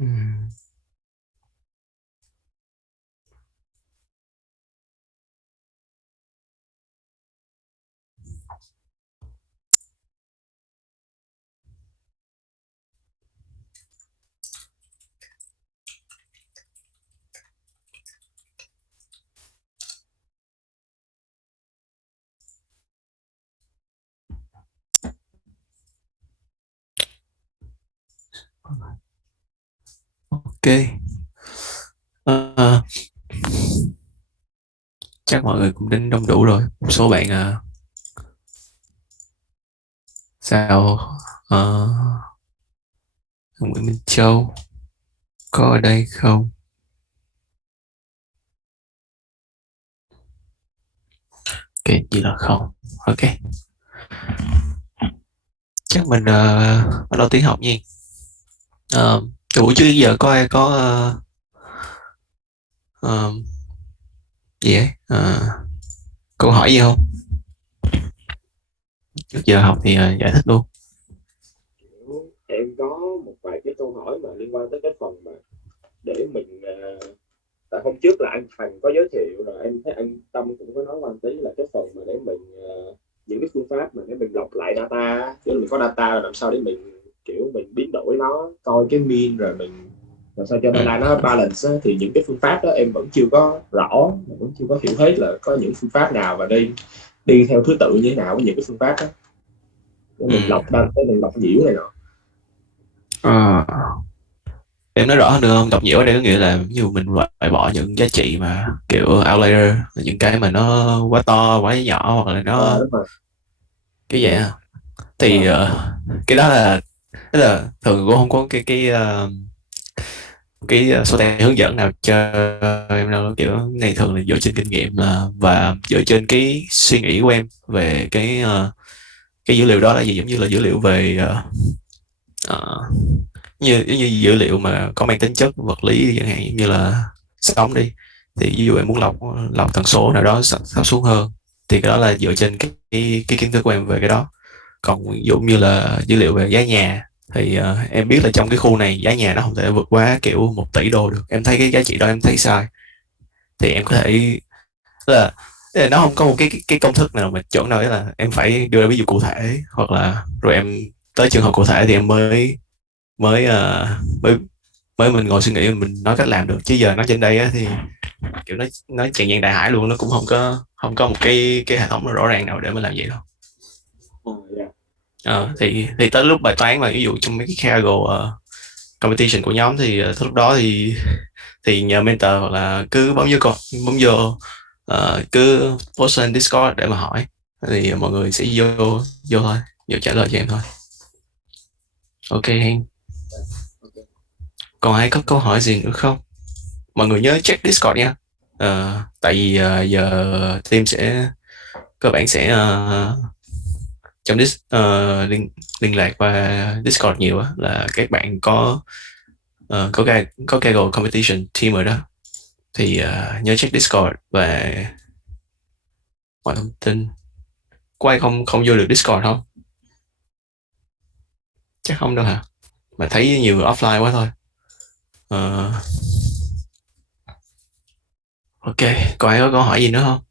Ừm, ok. Ờ, chắc mọi người cũng đến đông đủ rồi. Một số bạn sao Nguyễn Minh Châu có ở đây không? Ok, chỉ là không. Ok, chắc mình bắt đầu tiếng học nha. Từ buổi trước đến giờ có ai có ờ, gì ấy câu hỏi gì không? Trước giờ học thì giải thích luôn. Em có một vài cái câu hỏi mà liên quan tới cái phần mà để mình tại hôm trước là anh Thành có giới thiệu, rồi em thấy anh Tâm cũng có nói qua một tí là cái phần mà để mình những cái phương pháp mà để mình lọc lại data, chứ mình có data là làm sao để mình kiểu mình biến đổi nó, coi cái mean rồi mình làm sao cho Ừ. data nó balance á, thì những cái phương pháp đó em vẫn chưa có rõ, vẫn chưa có hiểu hết là có những phương pháp nào và đi đi theo thứ tự như thế nào với những cái phương pháp đó để Ừ. mình lọc data, để mình lọc nhiễu này nọ. Ờ, em nói rõ hơn được không? Đọc nhiều ở đây có nghĩa là ví dụ mình loại bỏ những giá trị mà kiểu outlier, những cái mà nó quá to quá nhỏ, hoặc là nó Đúng rồi. cái vậy à. Thì Ờ, cái đó là tức là thường cũng không có cái số tay hướng dẫn nào cho em đâu, kiểu này thường là dựa trên kinh nghiệm và dựa trên cái suy nghĩ của em về cái dữ liệu đó là gì, giống như là dữ liệu về ờ, như dữ liệu mà có mang tính chất vật lý chẳng hạn, như là sóng đi, thì ví dụ em muốn lọc lọc tần số nào đó sắp xuống hơn, thì cái đó là dựa trên cái kiến thức của em về cái đó. Còn ví dụ như là dữ liệu về giá nhà thì em biết là trong cái khu này giá nhà nó không thể vượt quá kiểu 1 tỷ đô được, em thấy cái giá trị đó em thấy sai, thì em có thể là nó không có một cái công thức nào mà chuẩn đâu, là em phải đưa ra ví dụ cụ thể, hoặc là rồi em tới trường hợp cụ thể thì em mới mới mới mới mình ngồi suy nghĩ mình nói cách làm được, chứ giờ nói trên đây á, thì kiểu nó tràn gian đại hải luôn, nó cũng không có một cái hệ thống rõ ràng nào để mình làm vậy đâu. dạ. Thì tới lúc bài toán mà ví dụ trong mấy cái Kaggle competition của nhóm thì lúc đó thì nhờ mentor, hoặc là cứ bấm vô cứ post lên Discord để mà hỏi, thì mọi người sẽ vô thôi, vô trả lời cho em thôi. Ok Hen, Ok. còn ai có câu hỏi gì nữa không? Mọi người nhớ check Discord nha. Tại vì giờ team sẽ các bạn sẽ trong liên lạc qua Discord nhiều á, là các bạn có cái Kaggle competition team rồi đó, thì nhớ check Discord và mọi thông tin. Có ai không không vô được Discord không? Chắc không đâu hả? Mà thấy nhiều người offline quá thôi. Ờ, ok, còn ai có câu hỏi gì nữa không?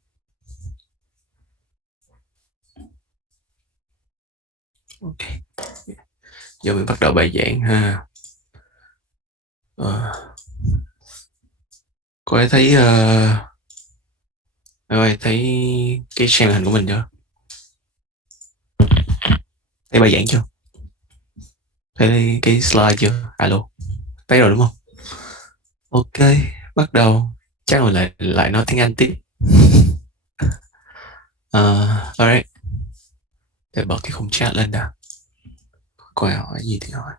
Ok, giờ mình bắt đầu bài giảng ha. Ờ, có ai thấy có ai thấy cái trang màn hình của mình chưa? Thấy bài giảng chưa? Thấy cái slide chưa? Alo, thấy rồi đúng không? Ok, bắt đầu. Chắc rồi lại lại nói tiếng Anh tiếp. Alright, để bật cái khung chat lên đã. Có ai hỏi gì thì hỏi.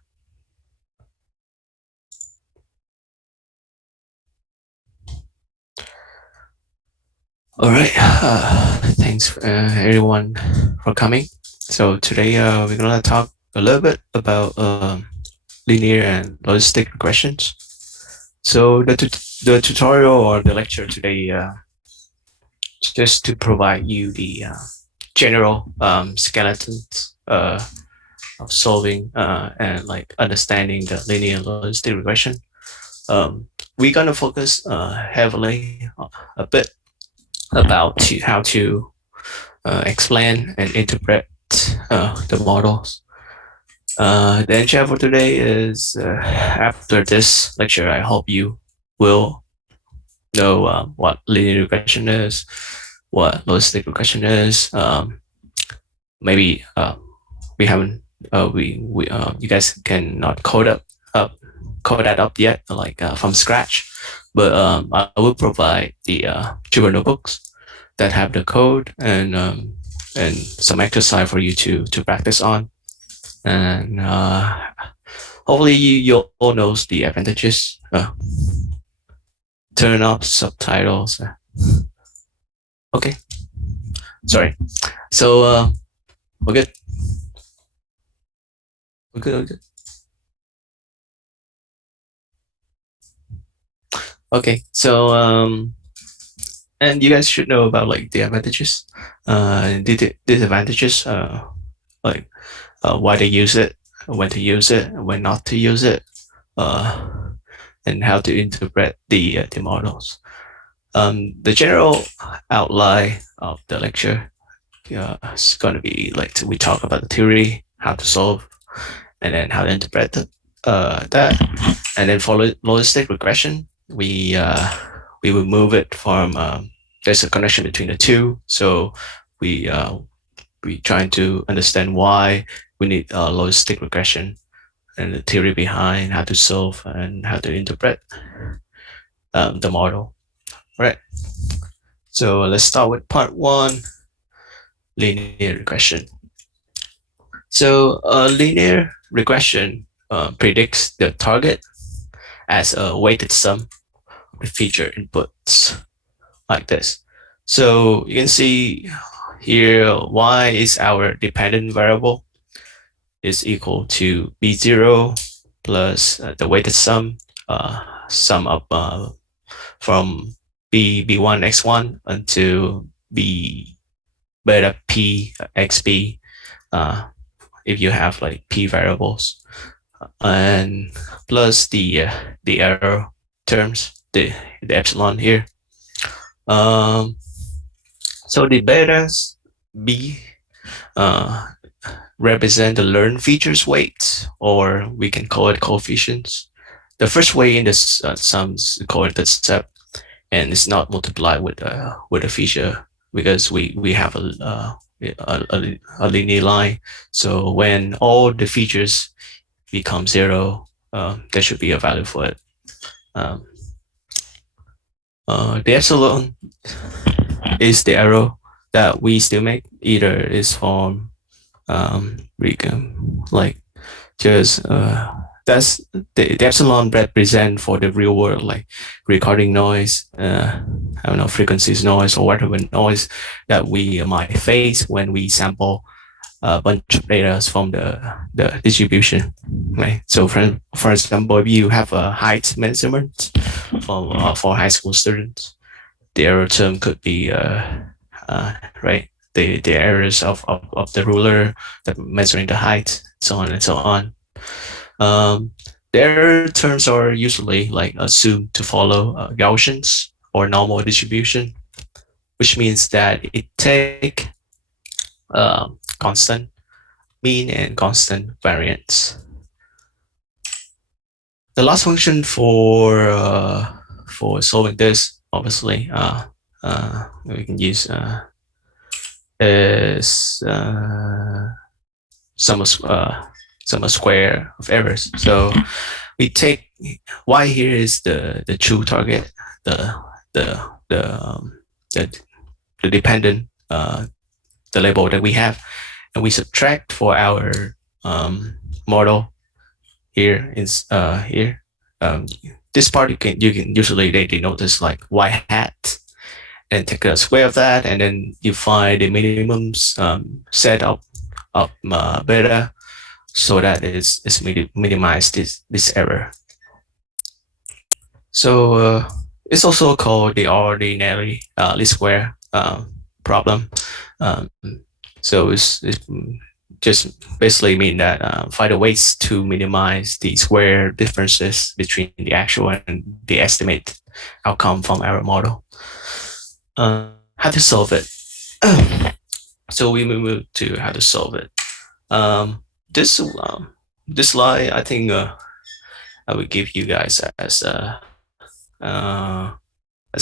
Alright, thanks everyone for coming. So today we're gonna talk a little bit about linear and logistic regressions. So the tutorial or the lecture today just to provide you the general skeletons solving and like understanding the linear logistic regression. We're gonna focus heavily a bit about how to explain and interpret the models. The agenda for today is after this lecture, I hope you will know what linear regression is, what logistic regression is. Maybe we haven't, we you guys cannot up code that up yet, like from scratch. But I will provide the tuber notebooks that have the code and some exercise for you to practice on. And hopefully you all knows the advantages. Turn off subtitles. Okay, sorry. So we're good. We're good. We're good. Okay, so and you guys should know about like the advantages, the disadvantages, like why they use it, when to use it, when not to use it, and how to interpret the models. The general outline of the lecture is going to be like we talk about the theory, how to solve, and then how to interpret that, and then for logistic regression, we will move it from there's a connection between the two, so we trying to understand why we need logistic regression and the theory behind how to solve and how to interpret the model. All right. So let's start with part one, linear regression. So linear regression predicts the target as a weighted sum of the feature inputs like this. So you can see here y is our dependent variable, is equal to b0 plus the weighted sum up from b1 x1 until b beta p xb if you have like p variables, and plus the error terms, the epsilon here. So the betas b represent the learned features weight, or we can call it coefficients. The first way in this sum is called the step, and it's not multiplied with a feature because we have a linear line. So when all the features become zero, there should be a value for it. The epsilon is the error that we still make. Either is from like just that's the epsilon represent for the real world, like recording noise, I don't know, frequencies noise or whatever noise that we might face when we sample a bunch of data from the distribution, right? So for example, if you have a height measurement for high school students, the error term could be right, the errors of the ruler that measuring the height, so on and so on. The error terms are usually like assumed to follow Gaussians or normal distribution, which means that it take constant mean and constant variance. The last function for solving this, obviously, we can use is sum of square of errors. So we take y here is the true target, the dependent the label that we have, and we subtract for our model here is here. This part you can usually they denote this like y hat, and take the square of that, and then you find the minimum set of beta, so that it's minimize this error. So it's also called the ordinary least square problem. So it's just basically mean that find a ways to minimize the square differences between the actual and the estimate outcome from our model. How to solve it? So we move to how to solve it. Um, this this slide, I think I will give you guys uh, as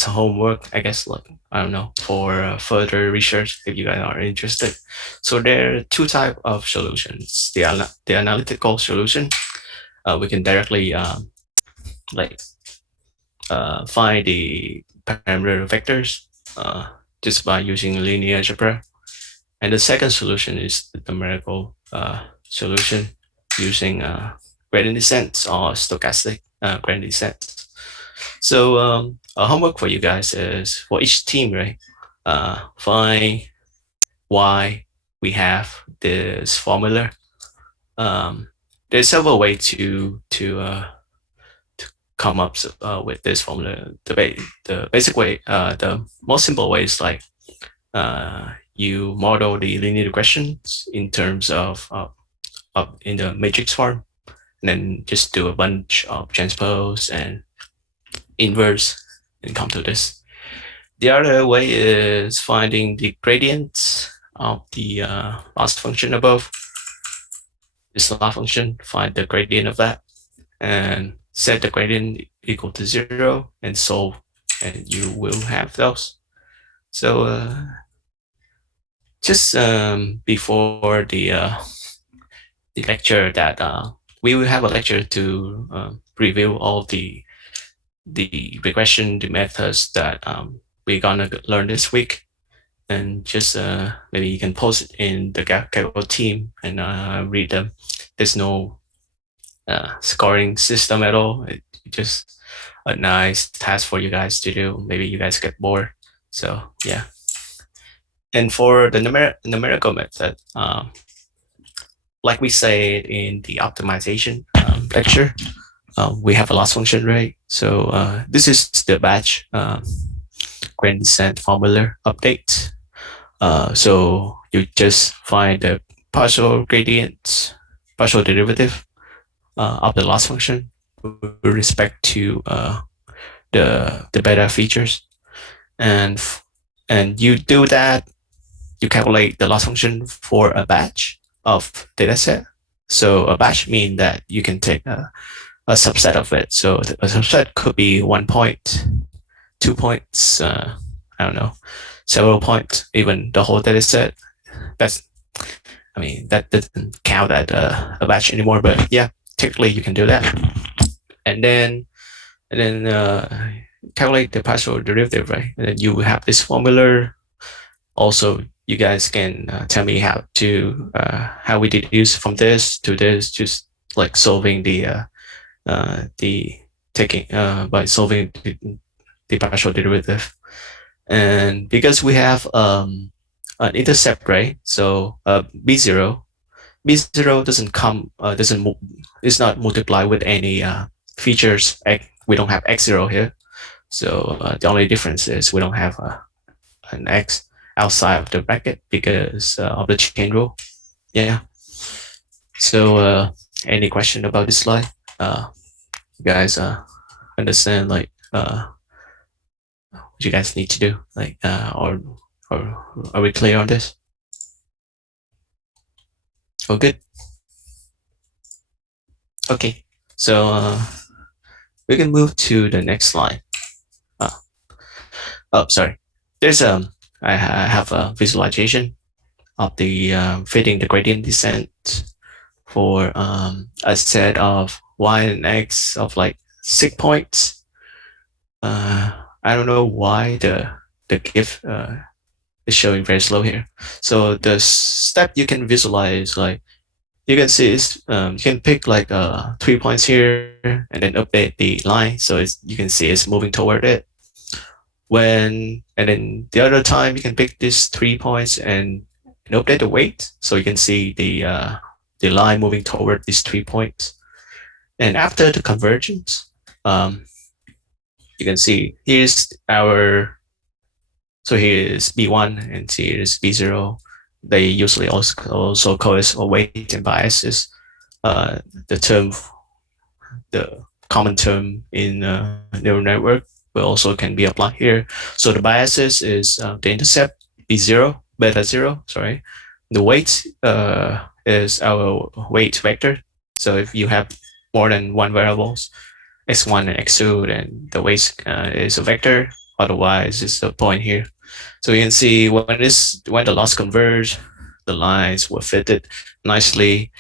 a homework, I guess, like, I don't know, for further research if you guys are interested. So there are two types of solutions. The analytical solution, we can directly like find the parameter vectors just by using linear algebra. And the second solution is the numerical solution using gradient descent or stochastic gradient descent. So a homework for you guys is for each team, right? Find why we have this formula. There's several ways to come up with this formula. The basic way, the most simple way is like you model the linear regressions in terms of in the matrix form, and then just do a bunch of transpose and inverse and come to this. The other way is finding the gradients of the loss function above. This loss function, find the gradient of that, and set the gradient equal to 0 and solve, and you will have those. So just before the lecture that we will have a lecture to review all the regression, the methods that we're gonna learn this week, and just maybe you can post it in the Kaggle team and read them. There's no scoring system at all. It's just a nice task for you guys to do. Maybe you guys get bored. So yeah. And for the numerical method, like we said in the optimization lecture, we have a loss function, right? So this is the batch gradient descent formula update. So you just find the partial gradient, partial derivative of the loss function with respect to the beta features, and you do that. You calculate the loss function for a batch of dataset. So a batch means that you can take a subset of it. So a subset could be 1 point, 2 points, I don't know, several points, even the whole dataset. That doesn't count as a batch anymore, but yeah, technically you can do that. And then calculate the partial derivative, right? And then you will have this formula. Also, you guys can tell me how we deduce from this to this, just like solving by solving the partial derivative. And because we have an intercept, right? So b0 doesn't come it's not multiplied with any features. We don't have x0 here, so the only difference is we don't have an x outside of the bracket because of the chain rule. Yeah. So any question about this slide? You guys understand like what you guys need to do, like or are we clear on this? Oh, good. Okay, so we can move to the next slide. Oh, sorry. There's I have a visualization of the fitting the gradient descent for a set of y and x of like 6 points. I don't know why the GIF is showing very slow here. So the step you can visualize, like you can see is you can pick like 3 points here and then update the line, so you can see it's moving toward it. And then the other time you can pick these 3 points and update the weight, so you can see the line moving toward these 3 points. And after the convergence, you can see here's so here's B1 and here's B0, they usually also call it weight and biases. The term, the common term in neural network, but also can be applied here. So the biases is the intercept is zero, beta zero, sorry. The weight is our weight vector. So if you have more than one variables, x1 and x2, then the weight is a vector. Otherwise, it's the point here. So you can see when the loss converge, the lines were fitted nicely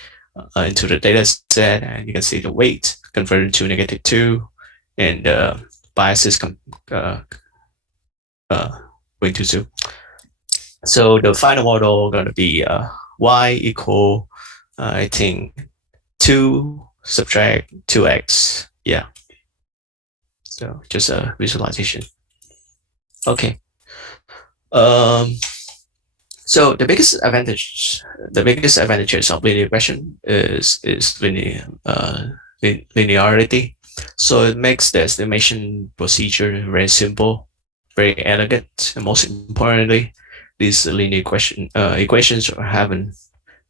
into the data set, and you can see the weight converted to -2, and biases uh, going to 2. So the final model going to be y equal, I think, 2 subtract 2x. Yeah. So just a visualization. Okay. Um, so the biggest advantages of linear regression is linearity. So it makes the estimation procedure very simple, very elegant, and most importantly, these linear equations haven't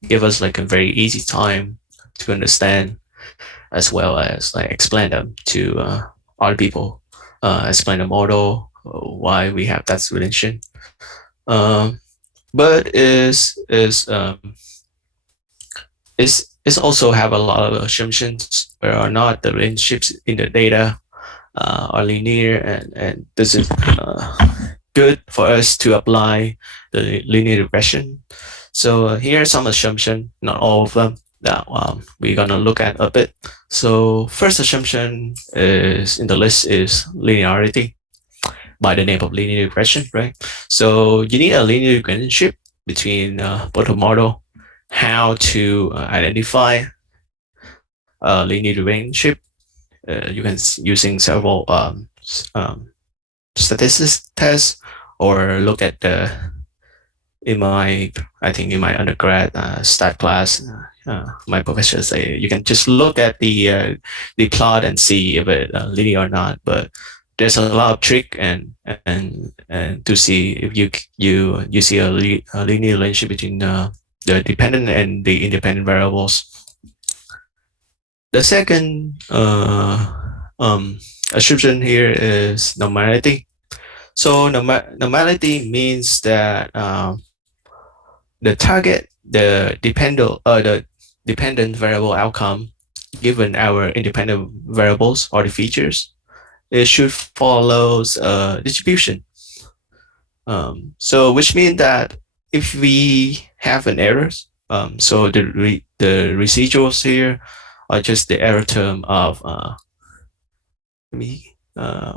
give us like a very easy time to understand, as well as like explain them to other people, explain the model, why we have that relation. Um, but is also have a lot of assumptions where or not the relationships in the data are linear, and this is good for us to apply the linear regression. So here are some assumptions, not all of them, that we're gonna look at a bit. So first assumption is in the list is linearity, by the name of linear regression, right? So you need a linear relationship between both the model, how to identify a linear relationship. You can using several statistics tests, or look at the I think in my undergrad stat class, my professor say you can just look at the plot and see if it linear or not. But there's a lot of trick and to see if you see a linear relationship between the dependent and the independent variables. The second assumption here is normality. So normality means that the target, the dependent variable outcome given our independent variables or the features, it should follow distribution. So which means that if we have an error, so the residuals here are just the error term of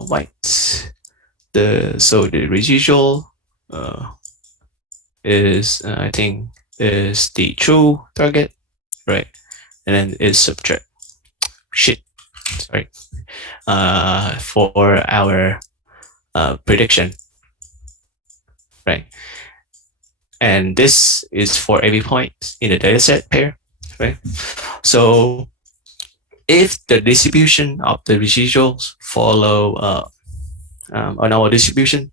white. So the residual is I think is the true target, right? And then is subtract sorry for our prediction, right? And this is for every point in the dataset pair, right? So if the distribution of the residuals follow on our distribution,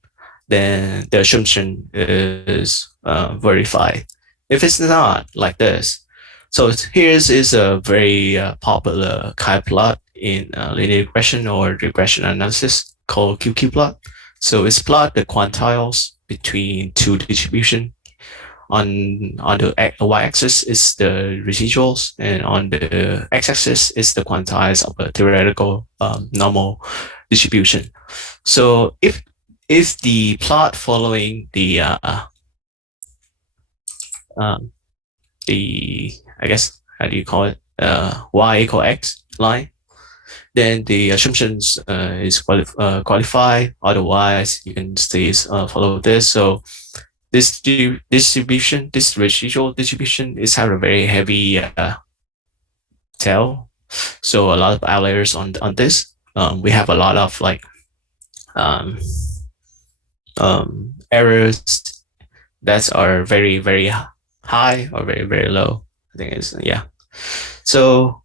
then the assumption is verified. If it's not like this, so here is a very popular chi-plot in linear regression or regression analysis called QQ plot. So it's plot the quantiles between two distribution. On the y-axis is the residuals, and on the x-axis is the quantiles of a theoretical normal distribution. So if the plot following the I guess how do you call it y equal x line, then the assumptions is qualified. Otherwise, you can stay follow this. So this distribution, this residual distribution, is have a very heavy tail. So a lot of outliers on this. We have a lot of like errors that are very very high or very very low. I think it's yeah. So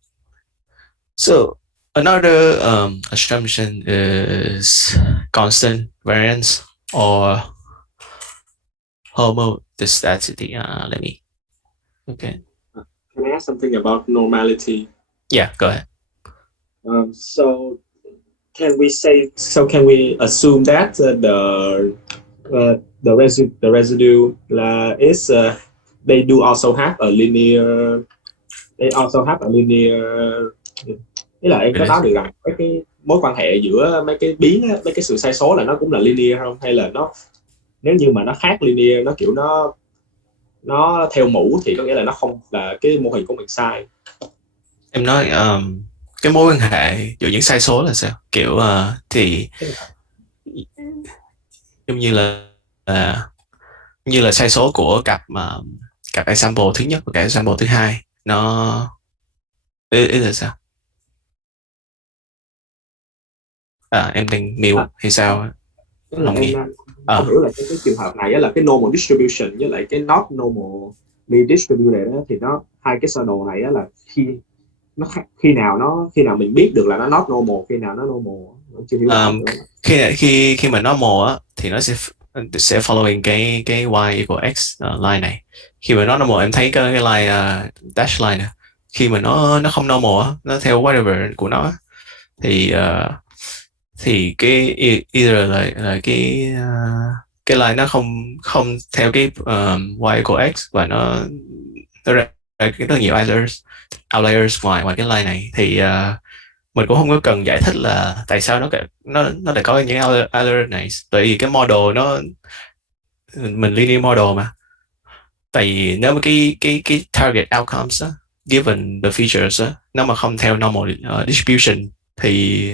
another assumption is constant variance or the staticity. Let me. Okay. Can I ask something about normality? Yeah, go ahead. So can we say? So can we assume that the residue is they do also have a linear. They also have a linear. Ý là em có nói được rằng mấy cái mối quan hệ giữa mấy cái biến á, mấy cái sự sai số là nó cũng là linear không, hay là nó nếu như mà nó khác linear, nó kiểu nó theo mũ thì có nghĩa là nó không là cái mô hình của mình sai. Em nói cái mối quan hệ giữa những sai số là sao? Kiểu thì giống như là sai số của cặp example thứ nhất và cặp example thứ hai, nó ý là sao? Em đang miêu hay sao? Tức là Không em nghe. không hiểu là cái trường hợp này là cái normal distribution với lại cái not normally distributed đó, thì nó hai cái sơ đồ này là khi nào mình biết được là nó not normal, khi nào nó normal, nó chưa hiểu rõ nữa. Khi mà normal á thì nó sẽ following cái y equal x line này. Khi mà nó normal, em thấy cái line dash line này, khi mà nó không normal á, nó theo whatever của nó, thì cái either là cái line nó không không theo cái y equal x, và nó ra rất là nhiều outliers ngoài cái line này, thì mình cũng không có cần giải thích là tại sao nó lại có những outlier này, tại vì cái model mình linear model mà. Tại vì nếu mà cái target outcomes đó, given the features đó, nếu mà không theo normal distribution, thì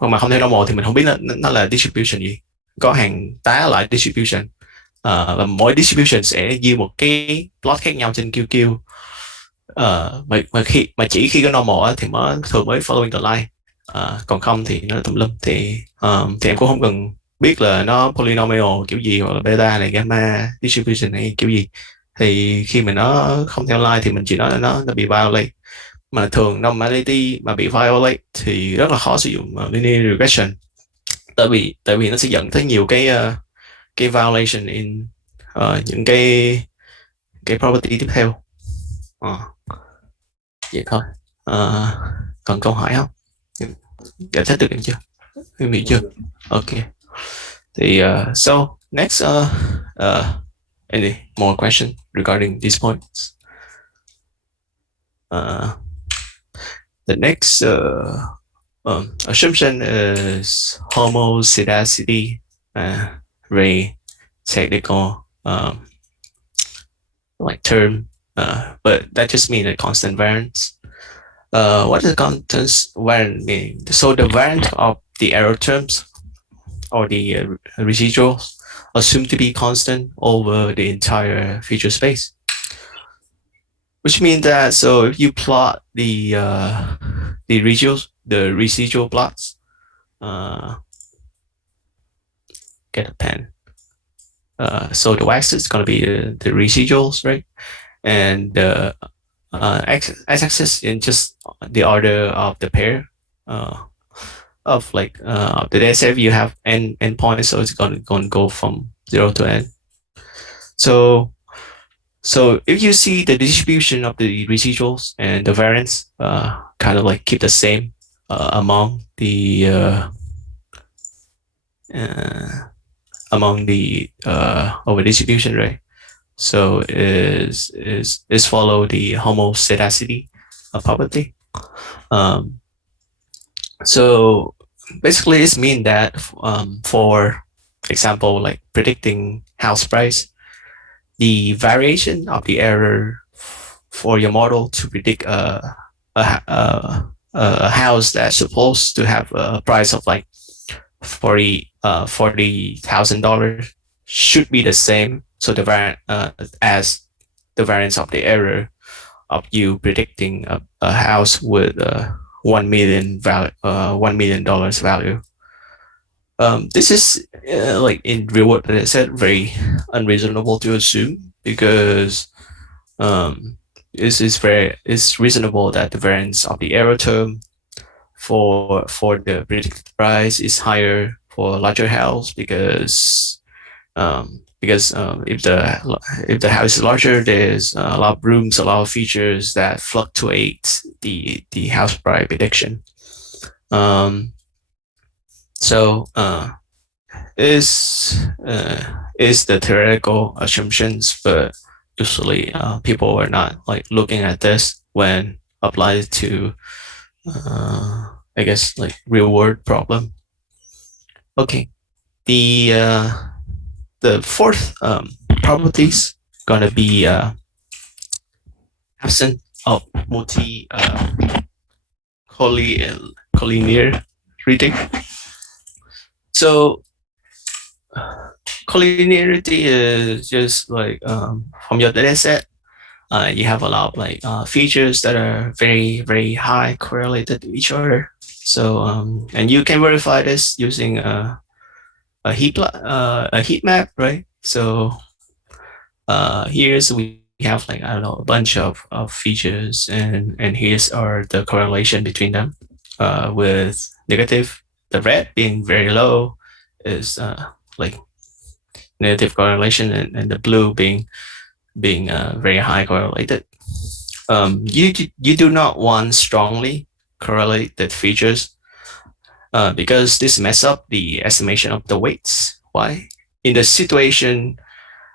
mà không theo normal thì mình không biết nó là distribution gì, có hàng tá lại distribution. Và mỗi distribution sẽ yield một cái plot khác nhau trên QQ. Mà chỉ khi có normal thì thường mới following the line. Còn không thì nó tùm lum, thì em cũng không cần biết là nó polynomial kiểu gì, hoặc là beta này gamma distribution này kiểu gì. Thì khi mà nó không theo line thì mình chỉ nói là nó bị violate. Mà thường normality mà bị violate thì rất là khó sử dụng linear regression, tại vì nó sẽ dẫn tới nhiều cái violation in những cái property tiếp theo. Vậy thôi. Còn câu hỏi không? Giải thích được em chưa? Em hiểu chưa? Ok. Thì so next any more question regarding these points? The next assumption is homoscedasticity, very technical like term, but that just means a constant variance. What does constant variance mean? So the variance of the error terms or the residuals assumed to be constant over the entire feature space, which means that so if you plot the residual plots, get a pen. So the x-axis is going to be the residuals, right? And the x-axis is just the order of the pair of like the data set. You have n points, so it's going to go from 0 to n. So if you see the distribution of the residuals and the variance kind of like keep the same among the over distribution, right? So is follow the homoscedasticity property. So basically, this means that for example, like predicting house price, the variation of the error for your model to predict a house that's supposed to have a price of like $40,000 should be the same. So the as the variance of the error of you predicting a house with $1 million value. This is like in real world, as I said, very unreasonable to assume, because it's reasonable that the variance of the error term for the predicted price is higher for a larger house, because because if the house is larger, there's a lot of rooms, a lot of features that fluctuate the house price prediction. Um, so is the theoretical assumptions, but usually people are not like looking at this when applied to I guess like real world problem. Okay, the fourth properties gonna be absent of multi collinear reading. So collinearity is just like from your data set, you have a lot of like features that are very high correlated to each other. So and you can verify this using a heat map, right? So here's we have like I don't know a bunch of features, and here's are the correlation between them. With negative, the red being very low is like negative correlation, and the blue being very high correlated. You do not want strongly correlated features because this mess up the estimation of the weights. Why? In the situation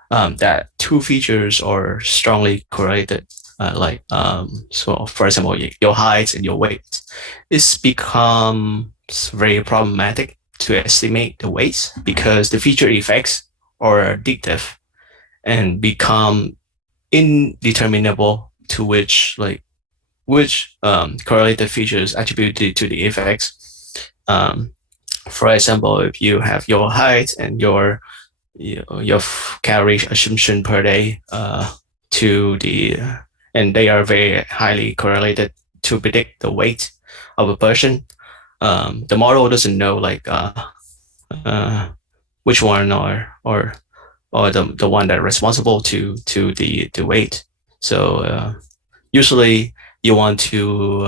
that two features are strongly correlated, so for example, your height and your weight, it's becomes very problematic to estimate the weights because the feature effects are addictive and become indeterminable to which correlated features attributed to the effects. For example, if you have your height and your calorie assumption per day to the and they are very highly correlated to predict the weight of a person. The model doesn't know like uh, which one or the one that responsible to the weight. So usually you want to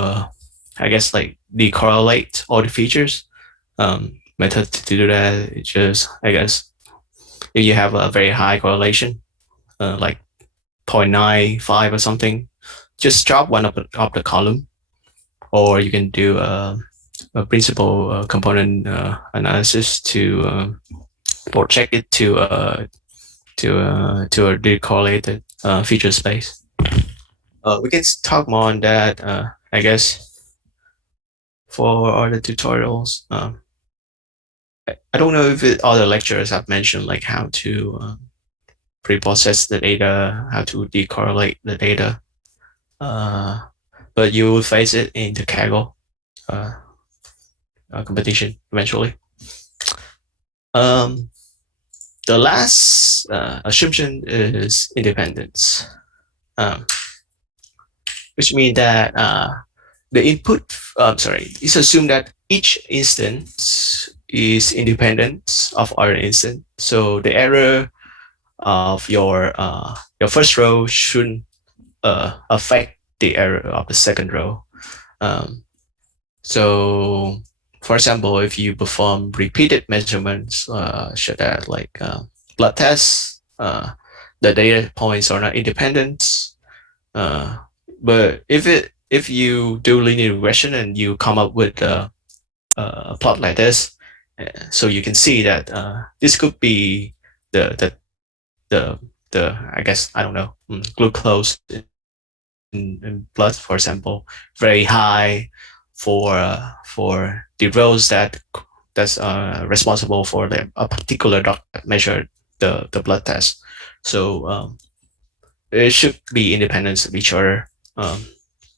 I guess like decorrelate all the features. Method to do that is just I guess if you have a very high correlation, like 0.95 or something, just drop one of the column, or you can do a principal component analysis to or check it to a decorrelated feature space. We can talk more on that, I guess, for other tutorials. I don't know if other lecturers have mentioned like how to pre-process the data, how to decorrelate the data, but you will face it in the Kaggle uh, competition eventually. The last assumption is independence, which means that the input, it's assumed that each instance is independent of other instance. So the error of your first row shouldn't affect the error of the second row. So, for example, if you perform repeated measurements, such as like blood tests, the data points are not independent. But if you do linear regression and you come up with a plot like this, so you can see that this could be the the the I guess I don't know glucose in blood, for example, very high for the rows that's responsible for a particular drug that measured the blood test. So it should be independent of each other.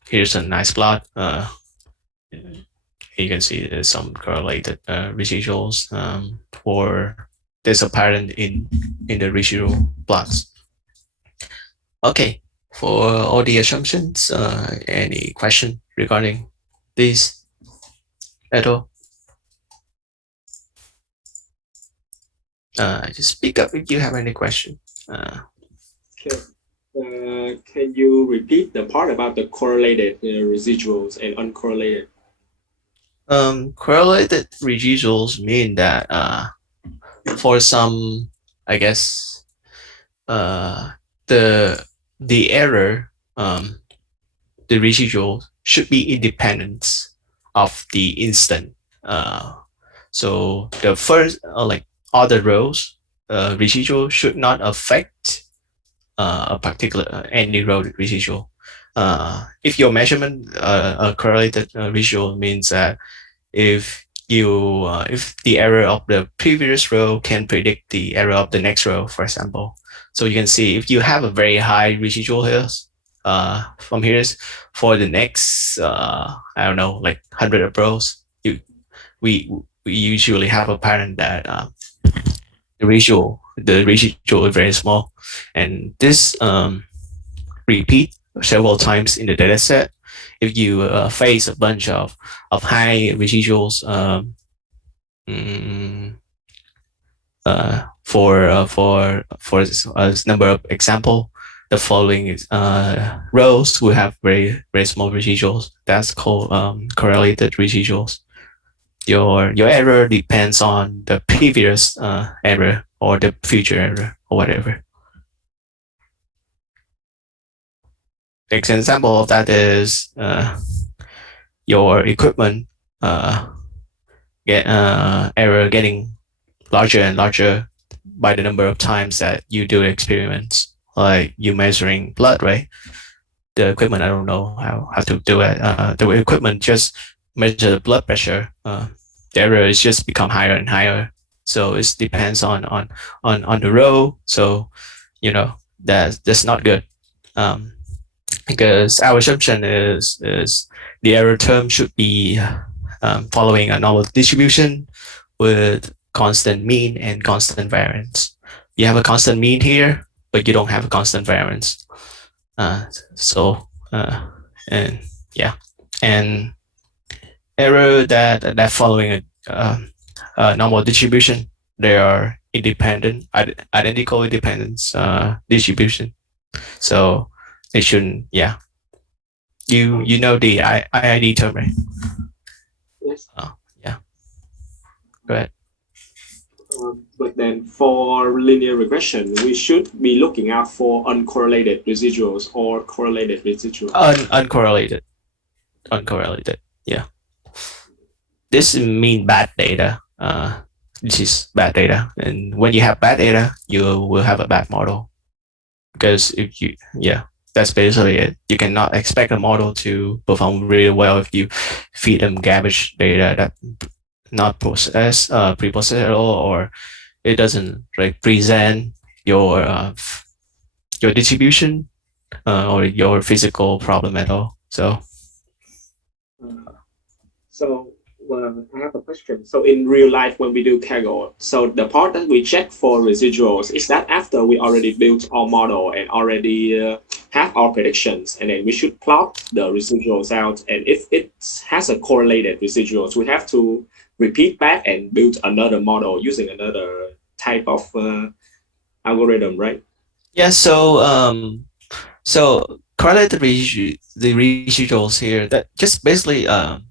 Here's a nice plot. You can see there's some correlated residuals for there's a pattern in the residual plots. Okay, for all the assumptions, any question regarding these at all? Just speak up if you have any question. Can you repeat the part about the correlated residuals and uncorrelated? Correlated residuals mean that for some, I guess, uh, the the error, the residual should be independent of the instant. So the first, like other rows, residual should not affect a particular any row residual. If your measurement a correlated residual means that if the error of the previous row can predict the error of the next row, for example. So you can see if you have a very high residual here, from here for the next I don't know, like 100 of rows, we we usually have a pattern that the residual is very small, and this repeat several times in the data set. If you face a bunch of high residuals, mm, for a number of example, the following is rows will have very small residuals. That's called correlated residuals. Your error depends on the previous error or the future error or whatever. The example of that is your equipment error getting larger and larger by the number of times that you do experiments. Like you measuring blood, right? The equipment, I don't know how to do it. The equipment just measure the blood pressure. The error is just become higher and higher. So it depends on the row. So that's not good. Because our assumption is the error term should be following a normal distribution with constant mean and constant variance. You have a constant mean here, but you don't have a constant variance. So and yeah, and error that following a normal distribution, they are independent, identical independence distribution. So they shouldn't. Yeah, you know the IID term, right? Yes. Yeah. Go ahead. But then for linear regression, we should be looking out for uncorrelated residuals or correlated residuals. Uncorrelated. Uncorrelated. Yeah. This mean bad data. This is bad data, and when you have bad data, you will have a bad model. Because if you, yeah, that's basically it. You cannot expect a model to perform really well if you feed them garbage data that not processed, pre-processed at all, or it doesn't represent your distribution or your physical problem at all. So I have a question. So in real life, when we do Kaggle, so the part that we check for residuals is that after we already built our model and already have our predictions, and then we should plot the residuals out. And if it has a correlated residuals, we have to repeat back and build another model using another type of algorithm, right? Yeah. So correlated the residuals here, that just basically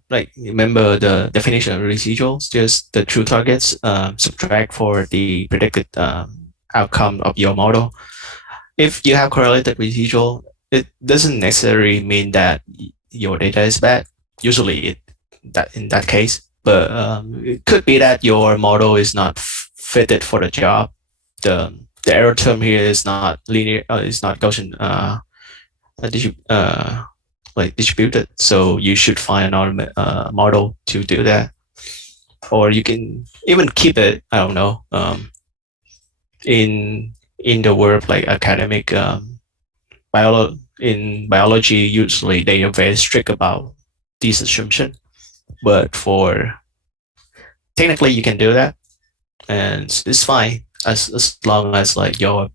like remember the definition of residuals, just the true targets subtract for the predicted outcome of your model. If you have correlated residual, it doesn't necessarily mean that your data is bad. Usually that in that case, but it could be that your model is not fitted for the job. The error term here is not linear, is not Gaussian like distributed. So you should find another model to do that, or you can even keep it. I don't know. In the world like academic in biology, usually they are very strict about this assumption. But for technically, you can do that, and it's fine as long as like your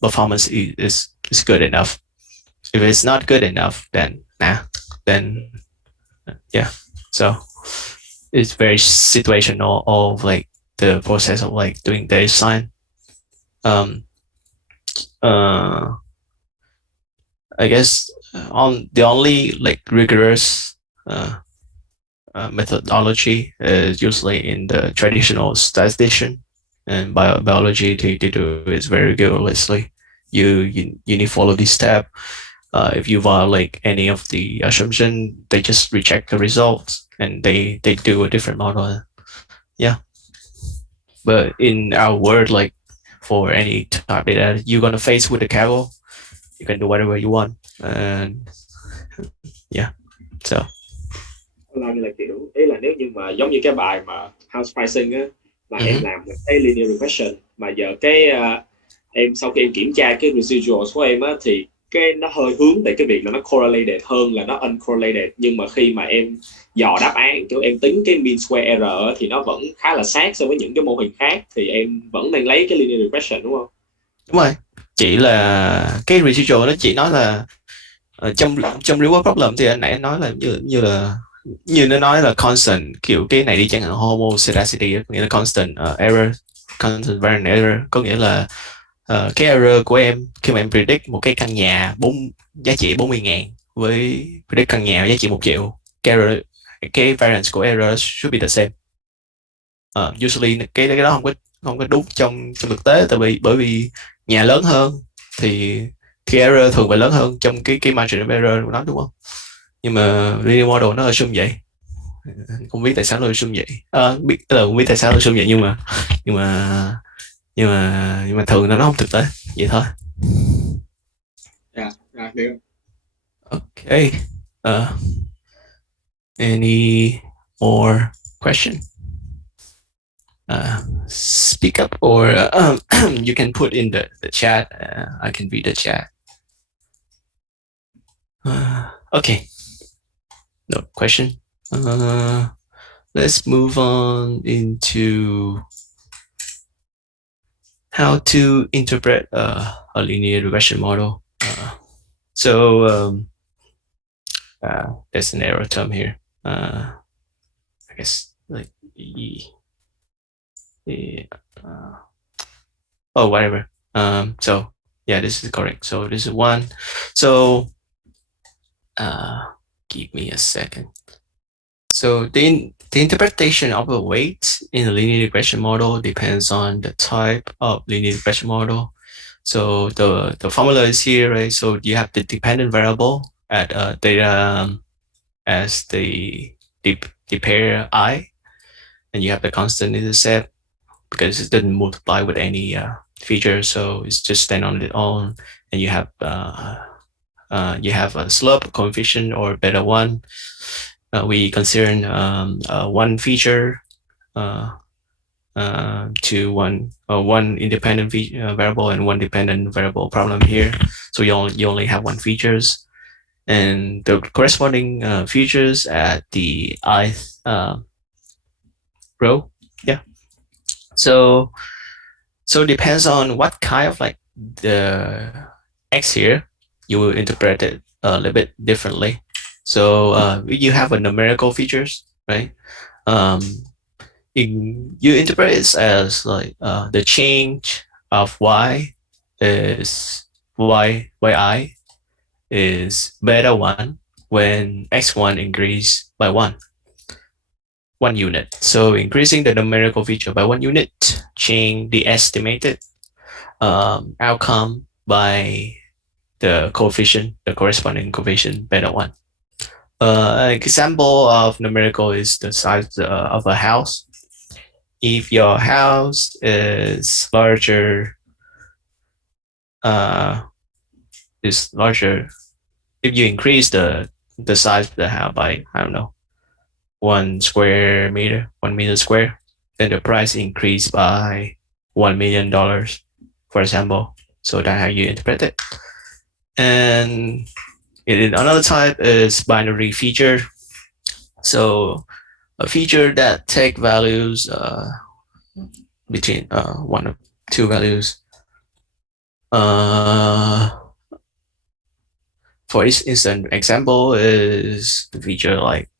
performance is good enough. If it's not good enough, then then yeah. So it's very situational of like the process of like doing data science. Um, I guess on the only like rigorous methodology is usually in the traditional statistician. and biology they do it very rigorously. You need to follow this step. If you violate any of the assumption, they just reject the results and they do a different model. Yeah, but in our world, like for any type data, you're gonna face with the cable. You can do whatever you want, and yeah, so Là kiểu ý là nếu như mà giống như cái bài mà house pricing á, mà em mm-hmm. làm cái linear regression mà giờ cái em sau khi em kiểm tra cái residuals của em á, thì cái nó hơi hướng về cái việc là nó correlated hơn là nó uncorrelated, nhưng mà khi mà em dò đáp án kiểu em tính cái mean square error thì nó vẫn khá là sát so với những cái mô hình khác, thì em vẫn đang lấy cái linear regression đúng không? Đúng rồi, chỉ là cái residual nó chỉ nói là trong trong reward problem thì anh nãy nói là như nó nói là constant, kiểu cái này đi chẳng hạn homoscedasticity nghĩa là constant error, constant variance error, có nghĩa là cái error của em khi mà em predict một cái căn nhà giá trị 40.000 với predict căn nhà giá trị 1 triệu, cái variance của error should be the same. Usually cái đó không có đúng trong thực tế, bởi vì nhà lớn hơn thì cái error thường phải lớn hơn trong cái margin of error của nó, đúng không? Nhưng mà linear model nó assume vậy, không biết tại sao nó assume vậy, biết tức là không biết tại sao nó assume vậy, nhưng mà thường nó không thực tế vậy thôi. Được. Okay. Any more question? Speak up, or you can put in the chat. I can read the chat. Okay. No question. Let's move on into how to interpret a linear regression model. So there's an error term here. I guess like whatever. So yeah, this is correct. So this is one. So give me a second. So the interpretation of the weight in a linear regression model depends on the type of linear regression model. So the formula is here, right? So you have the dependent variable at data as the pair I, and you have the constant in the set because it doesn't multiply with any feature, so it's just stand on its own, and you have a slope coefficient or beta 1. We consider one feature to one independent variable and one dependent variable problem here. So you only have one features, and the corresponding features at the ith row. Yeah. So it depends on what kind of like the x here, you will interpret it a little bit differently. So you have a numerical features, right? You interpret it as like the change of y is yi is beta 1 when x1 increase by 1 unit. So increasing the numerical feature by 1 unit change the estimated outcome by the coefficient, the corresponding coefficient beta 1. An example of numerical is the size of a house. If your house is larger, if you increase the size of the house by, I don't know, 1 meter square, then the price increased by $1 million, for example. So that's how you interpret it. And another type is binary feature. So a feature that take values between one or two values. For instance, example is the feature like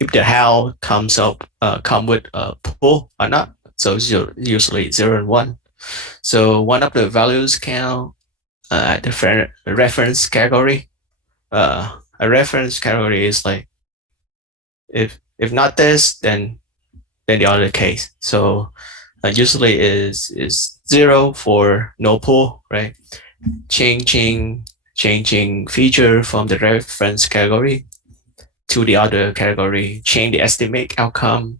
if the house come with a pool or not. So it's usually 0 and 1. So one of the values count the reference category. A reference category is like if not this, then the other case. So usually is 0 for no pool, right? Changing feature from the reference category to the other category, change the estimate outcome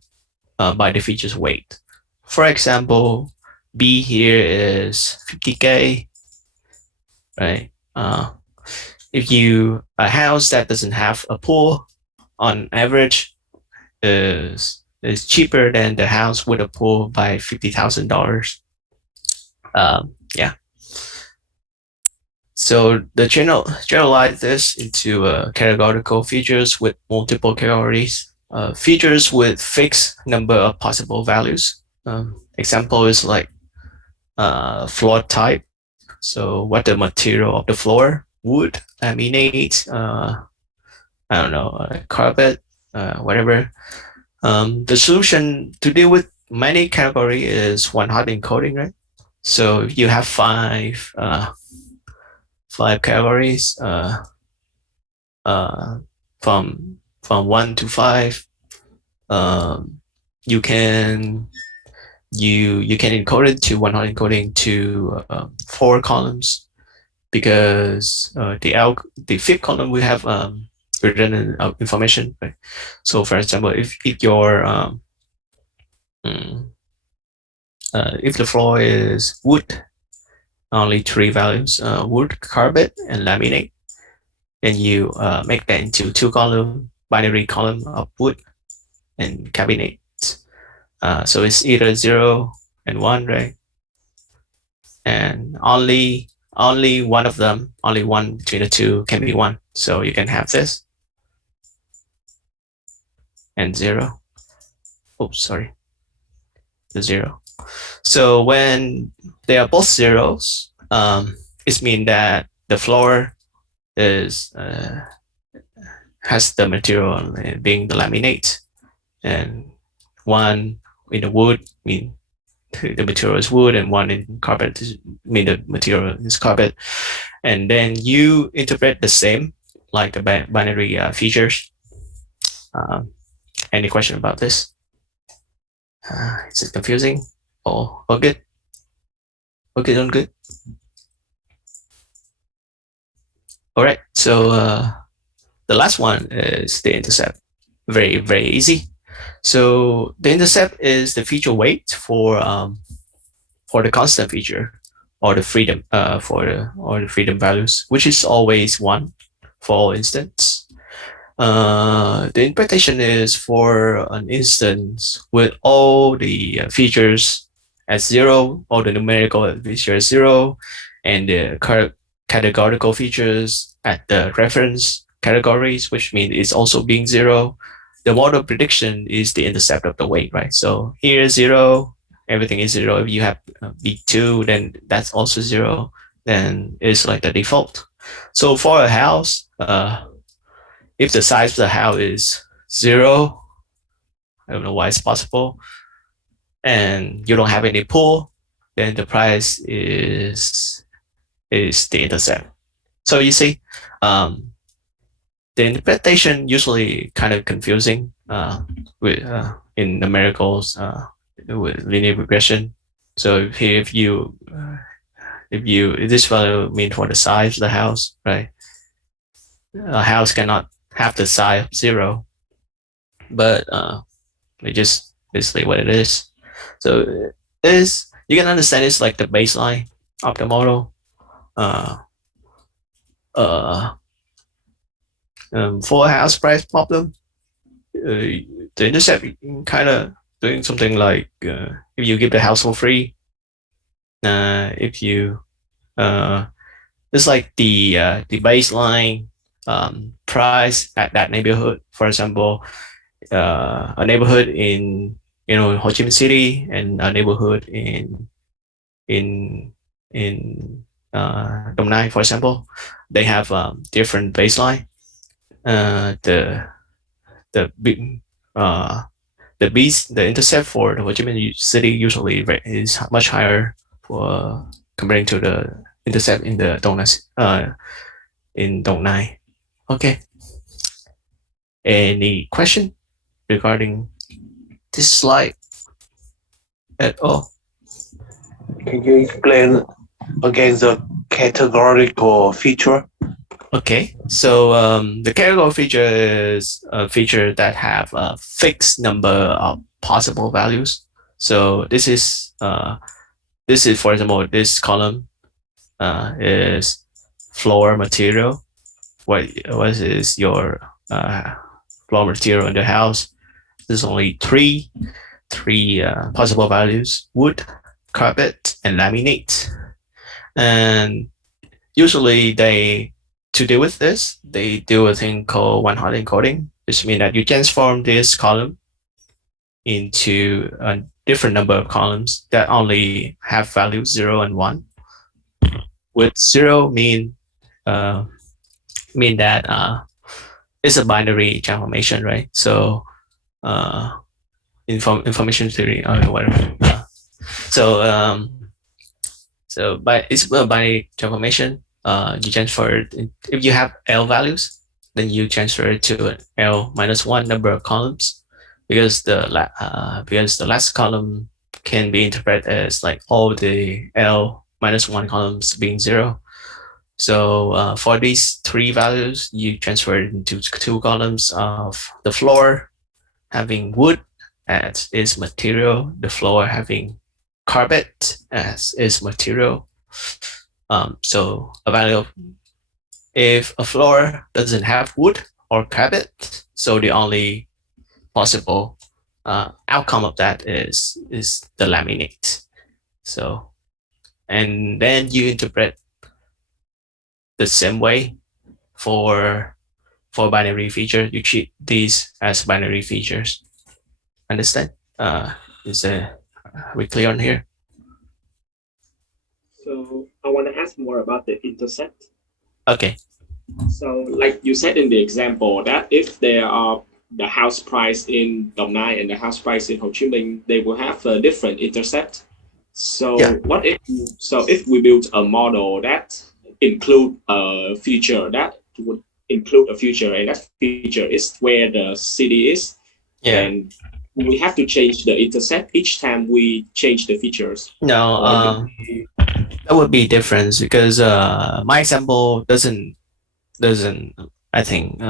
by the feature's weight. For example, B here is 50K, right? If you a house that doesn't have a pool on average is cheaper than the house with a pool by $50,000. Yeah. So the generalize this into categorical features with multiple categories. Features with fixed number of possible values. Example is like floor type. So what the material of the floor, wood, laminate, I don't know, carpet, whatever. The solution to deal with many category is one-hot encoding, right? So you have five categories from 1 to 5. You can encode it to one-hot encoding to 4 columns, because the fifth column we have redundant information, right? So for example, if the floor is wood, only 3 values, wood, carpet, and laminate, then you make that into 2 column binary column of wood and cabinet. So it's either 0 and 1, right? And only one of them, only one between the two can be 1. So you can have this and 0. Oh, sorry, the 0. So when they are both zeros, it means that the floor is has the material being the laminate, and 1 in the wood mean the material is wood, and 1 in carpet mean the material is carpet. And then you interpret the same like the binary features. Any question about this? Is it confusing? Oh, good. Okay, done good. All right, so the last one is the intercept. Very, very easy. So the intercept is the feature weight for the constant feature, or the freedom or the freedom values, which is always 1 for all instance. The interpretation is for an instance with all the features at 0, all the numerical features 0, and the categorical features at the reference categories, which means it's also being 0. The model prediction is the intercept of the weight, right? So here is 0, everything is 0. If you have B2, then that's also 0. Then it's like the default. So for a house, if the size of the house is 0, I don't know why it's possible, and you don't have any pool, then the price is the intercept. So you see, the interpretation usually kind of confusing with in numericals with linear regression. So here, if this value means for the size of the house, right? A house cannot have the size of 0, but we just basically what it is. So you can understand it's like the baseline of the model. For a house price problem, the intercept kind of doing something like if you give the house for free, if you it's like the baseline price at that neighborhood. For example, a neighborhood in Ho Chi Minh City and a neighborhood in Đồng Nai, for example, they have different baseline. The intercept for the Ho Chi Minh City usually is much higher for comparing to the intercept in the Đồng Nai. Okay. Any question regarding this slide at all? Can you explain again the categorical feature? Okay, so the categorical feature is a feature that have a fixed number of possible values. So this is for example, this column is floor material. What is your floor material in the house? There's only three possible values: wood, carpet, and laminate. And usually to deal with this, they do a thing called one-hot encoding, which means that you transform this column into a different number of columns that only have values 0 and 1. With 0 mean that it's a binary transformation, right? So information theory or whatever. But it's a binary transformation. You transfer it. If you have L values, then you transfer it to an L minus 1 number of columns, because the last column can be interpreted as like all the L minus 1 columns being 0. So for these three values, you transfer it into two columns of the floor having wood as its material, the floor having carpet as its material. So a value of, if a floor doesn't have wood or carpet, so the only possible outcome of that is the laminate. So, and then you interpret the same way for binary features. You treat these as binary features. Understand? Are we clear on here? So I want to ask more about the intercept. Okay. So like you said in the example, that if there are the house price in Đồng Nai and the house price in Ho Chi Minh, they will have a different intercept. So yeah. What if we build a model that include a feature that would include a feature, and that feature is where the city is, and we have to change the intercept each time we change the features? No, that would be different, because my example doesn't I think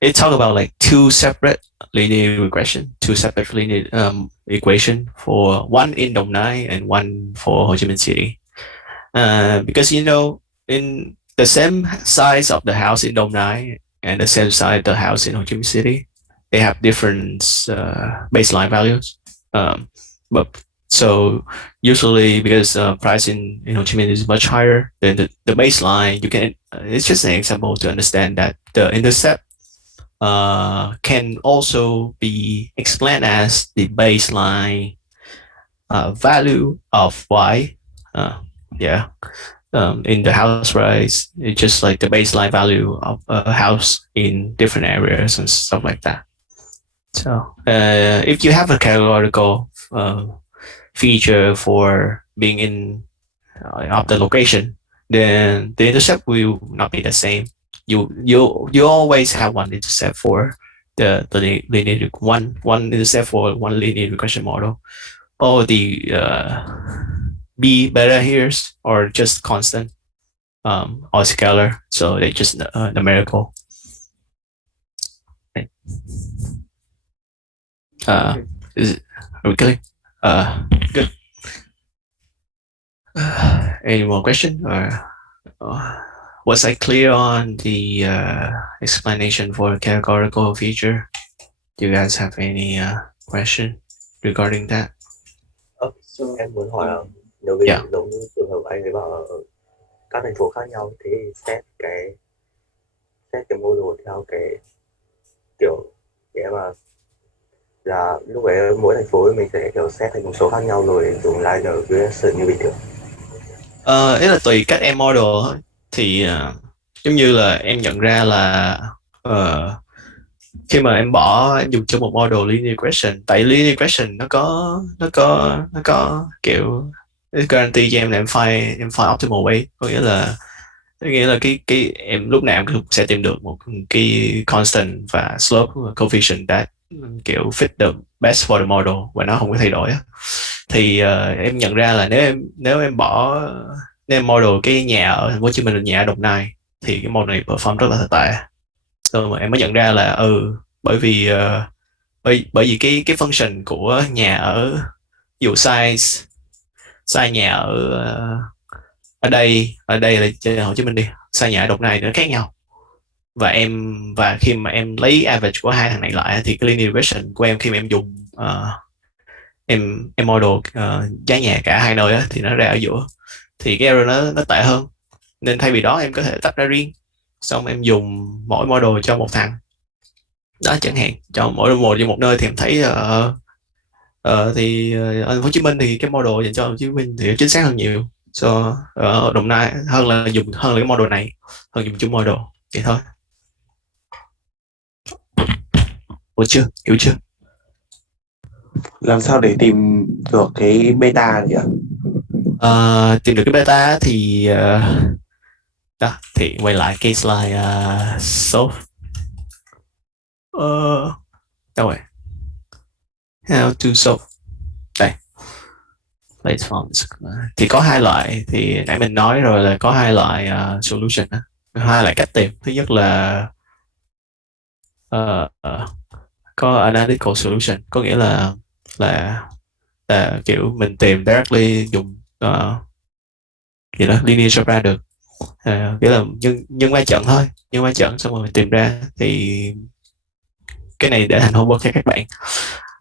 it talk about like two separate linear regression, two separate linear equation, for one in Đồng Nai and one for Ho Chi Minh City. Because in the same size of the house in Đồng Nai and the same size of the house in Ho Chi Minh City, they have different baseline values. But so usually, because price in Ho Chi Minh is much higher than the baseline, you can, it's just an example to understand that the intercept can also be explained as the baseline value of y. In the house price, it's just like the baseline value of a house in different areas and stuff like that. So if you have a categorical feature for being in of the location, then the intercept will not be the same. You always have one intercept for the linear one intercept for one linear regression model. All the b beta here are just constant or scalar, so they're just numerical. Right. Are we clear? Good. Any more question, or was I clear on the explanation for categorical feature? Do you guys have any question regarding that? Em muốn hỏi là nếu ví dụ giống như trường hợp anh ấy bảo ở các thành phố khác nhau, thế thì xét cái model theo cái kiểu cái mà là lúc ấy mỗi thành phố mình sẽ kiểu xét thành một số khác nhau rồi dùng linear regression như bình thường. Ý là tùy các em model thôi. Thì giống như là em nhận ra là khi mà em dùng cho một model linear regression, tại linear regression nó có kiểu guarantee cho em là em find optimal way, có nghĩa là cái em lúc nào em cũng sẽ tìm được một cái constant và slope coefficient that kiểu fit the best for the model và nó không có thay đổi. thì em nhận ra là nếu em model cái nhà ở thành phố Hồ Chí Minh là nhà ở Đồng Nai thì cái model này perform rất là tệ. Rồi mà em mới nhận ra là bởi vì bởi vì cái function của nhà ở, ví dụ size nhà ở đây là trên Hồ Chí Minh đi, size nhà ở Đồng Nai nó khác nhau. Và khi mà em lấy average của hai thằng này lại thì cái linear regression của em khi mà em dùng em model giá nhà cả hai nơi á, thì nó ra ở giữa, thì cái error nó tệ hơn. Nên thay vì đó em có thể tách ra riêng, xong em dùng mỗi model cho một thằng đó chẳng hạn, cho mỗi model cho một nơi. Thì em thấy thì ở thành phố Hồ Chí Minh thì cái model dành cho Hồ Chí Minh thì chính xác hơn nhiều ở Đồng Nai, hơn là cái model này, hơn dùng chung model vậy thôi. Hiểu chưa? Làm sao để tìm được cái beta nhỉ? Tìm được cái beta thì đó, thì quay lại cái slide solve. Đâu rồi? How to solve. Đây. Let's find. Thì có hai loại, thì nãy mình nói rồi là có hai loại solution đó. Hai loại cách tìm. Thứ nhất là có analytical solution, có nghĩa là kiểu mình tìm directly dùng gì đó linear cho ra được, nghĩa là nhân qua trận thôi, nhân qua trận xong rồi mình tìm ra. Thì cái này để thành homework cho các bạn.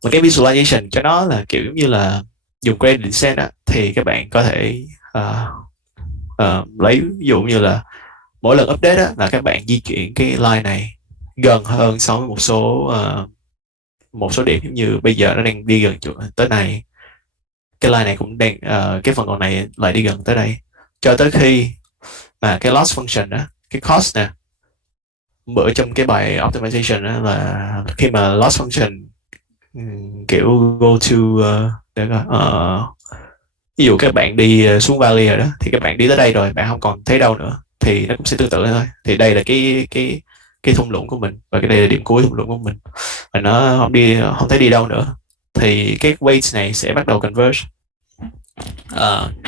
Và cái visualization cho nó là kiểu như là dùng gradient descent á, thì các bạn có thể lấy ví dụ như là mỗi lần update á, là các bạn di chuyển cái line này gần hơn so với một số điểm, giống như bây giờ nó đang đi gần tới này, cái line này cũng đang cái phần còn này lại đi gần tới đây, cho tới khi mà cái loss function đó, cái cost nè, bữa trong cái bài optimization đó, là khi mà loss function kiểu go to ví dụ các bạn đi xuống valley rồi đó, thì các bạn đi tới đây rồi bạn không còn thấy đâu nữa, thì nó cũng sẽ tương tự thôi. Thì đây là cái thung lũng của mình, và cái đây là điểm cuối thung lũng của mình, và nó không thấy đi đâu nữa, thì cái weights này sẽ bắt đầu converge.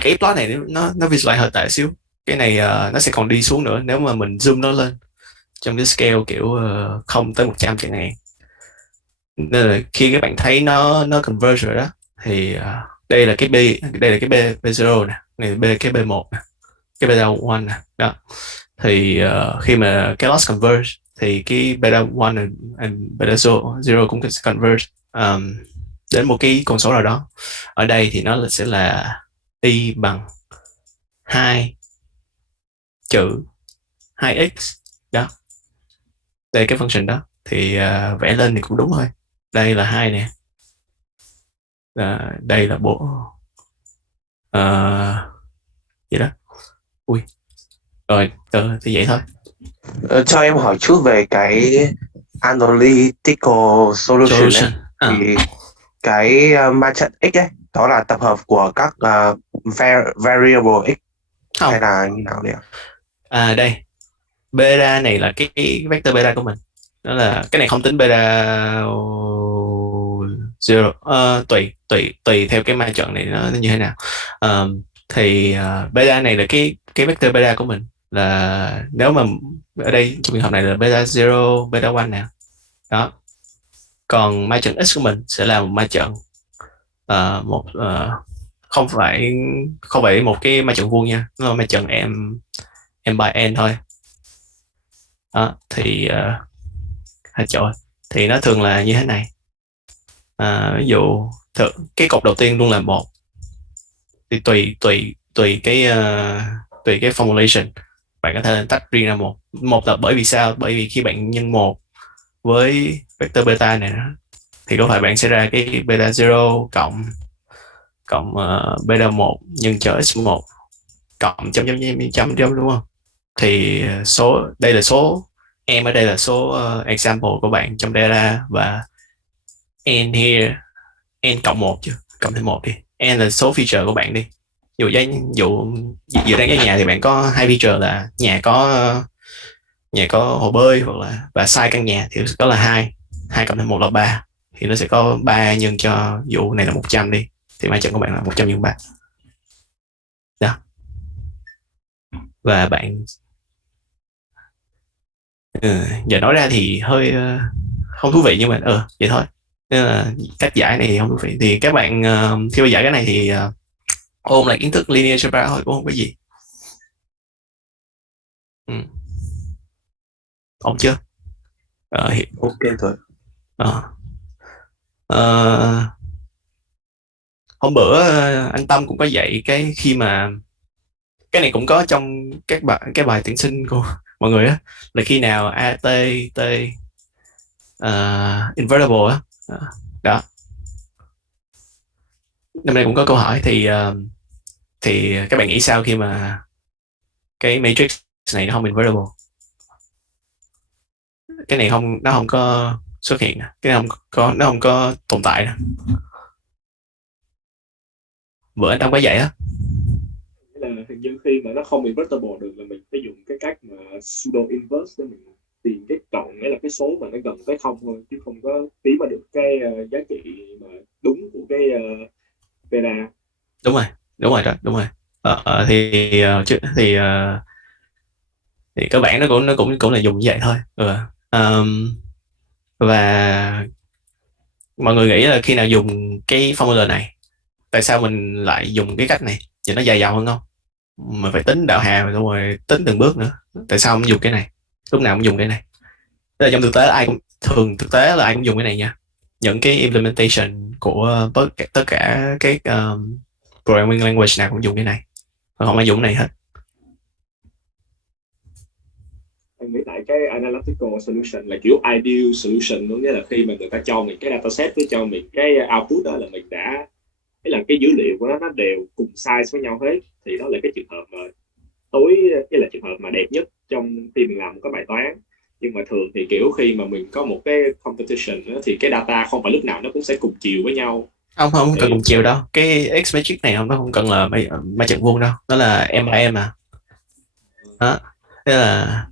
Cái plot này nó visualize hơi tệ xíu. Cái này nó sẽ còn đi xuống nữa nếu mà mình zoom nó lên trong cái scale kiểu 0 tới 100 chẳng hạn. Nên là khi các bạn thấy nó converge rồi đó, thì đây là cái B0 nè, này cái B1 nè, cái beta 1 nè đó. Thì khi mà cái loss converge thì cái beta 1 and beta 0 cũng sẽ converge đến một cái con số nào đó. Ở đây thì nó sẽ là y bằng 2 trừ 2x đó. Đây cái function đó thì vẽ lên thì cũng đúng thôi. Đây là 2 nè, đây là vậy đó. Ui rồi, thì vậy thôi. Cho em hỏi chút về cái analytical solution ấy. Thì cái ma trận x ấy, đó là tập hợp của các variable x không, hay là như nào đấy ạ? Đây beta này là cái vector beta của mình, đó là cái này không tính beta zero, tùy theo cái ma trận này nó như thế nào. Thì beta này là cái vector beta của mình, là nếu mà ở đây trong trường hợp này là beta 0, beta 1 nè đó. Còn ma trận x của mình sẽ là một ma trận không phải một cái ma trận vuông nha, nó là ma trận m by n thôi đó. Thì thì nó thường là như thế này. Ví dụ cái cột đầu tiên luôn là 1, thì tùy cái formulation bạn có thể tách riêng ra một là bởi vì sao, bởi vì khi bạn nhân 1 với vector beta này thì có phải bạn sẽ ra cái beta 0 cộng beta 1 nhân cho x1 cộng chấm đúng không? Thì đây là số em ở đây là số example của bạn trong data, và n here n cộng 1 chứ, cộng thêm 1 đi, n là số feature của bạn đi. Dụ dự đoán giá nhà thì bạn có 2 feature là nhà có hồ bơi hoặc là và size căn nhà thì có là 2 cộng thêm 1 là 3, thì nó sẽ có 3 nhân cho dụ này là 100 đi, thì ma trận của bạn là 100 x 3. Đó. Và bạn giờ nói ra thì hơi không thú vị, nhưng mà vậy thôi. Nên là cách giải này thì không thú vị. Thì các bạn khi mà giải cái này thì ôn lại kiến thức linear algebra thôi, cũng không có gì. Ổn chưa? Ok rồi. Hôm bữa anh Tâm cũng có dạy cái khi mà cái này cũng có trong cái bài tuyển sinh của mọi người á, là khi nào AT T invertible á. Đó, năm nay cũng có câu hỏi thì các bạn nghĩ sao khi mà cái matrix này nó không invertible? Cái này nó không có xuất hiện, cái này nó không có tồn tại. Bữa anh Tâm có dạy á. Là hình như khi mà nó không invertible được là mình phải dùng cái cách mà pseudo inverse để mình tìm cái cộng, nghĩa là cái số mà nó gần tới không thôi, chứ không có tìm mà được cái giá trị mà đúng của cái beta. Đúng rồi đó, đúng rồi. Thì cơ bản nó cũng là dùng như vậy thôi. Và mọi người nghĩ là khi nào dùng cái formula này, tại sao mình lại dùng cái cách này, thì nó dài dòng hơn không, mình phải tính đạo hàm rồi tính từng bước nữa, tại sao không dùng cái này, lúc nào cũng dùng cái này? Tức là trong thực tế thực tế là ai cũng dùng cái này nha. Những cái implementation của tất cả cái programming language nào cũng dùng cái này, không ai dùng cái này hết. Anh nghĩ tại cái analytical solution là kiểu ideal solution luôn, nghĩa là khi mà người ta cho mình cái dataset với cho mình cái output đó là mình đã, cái là cái dữ liệu của nó đều cùng size với nhau hết, thì đó là cái trường hợp mà cái là trường hợp mà đẹp nhất trong khi mình làm một cái bài toán. Nhưng mà thường thì kiểu khi mà mình có một cái competition đó, thì cái data không phải lúc nào nó cũng sẽ cùng chiều với nhau. Không cần cùng chiều đâu, cái X matrix này nó không cần là ma trận vuông đâu, nó là M by M mà. Đó, thế là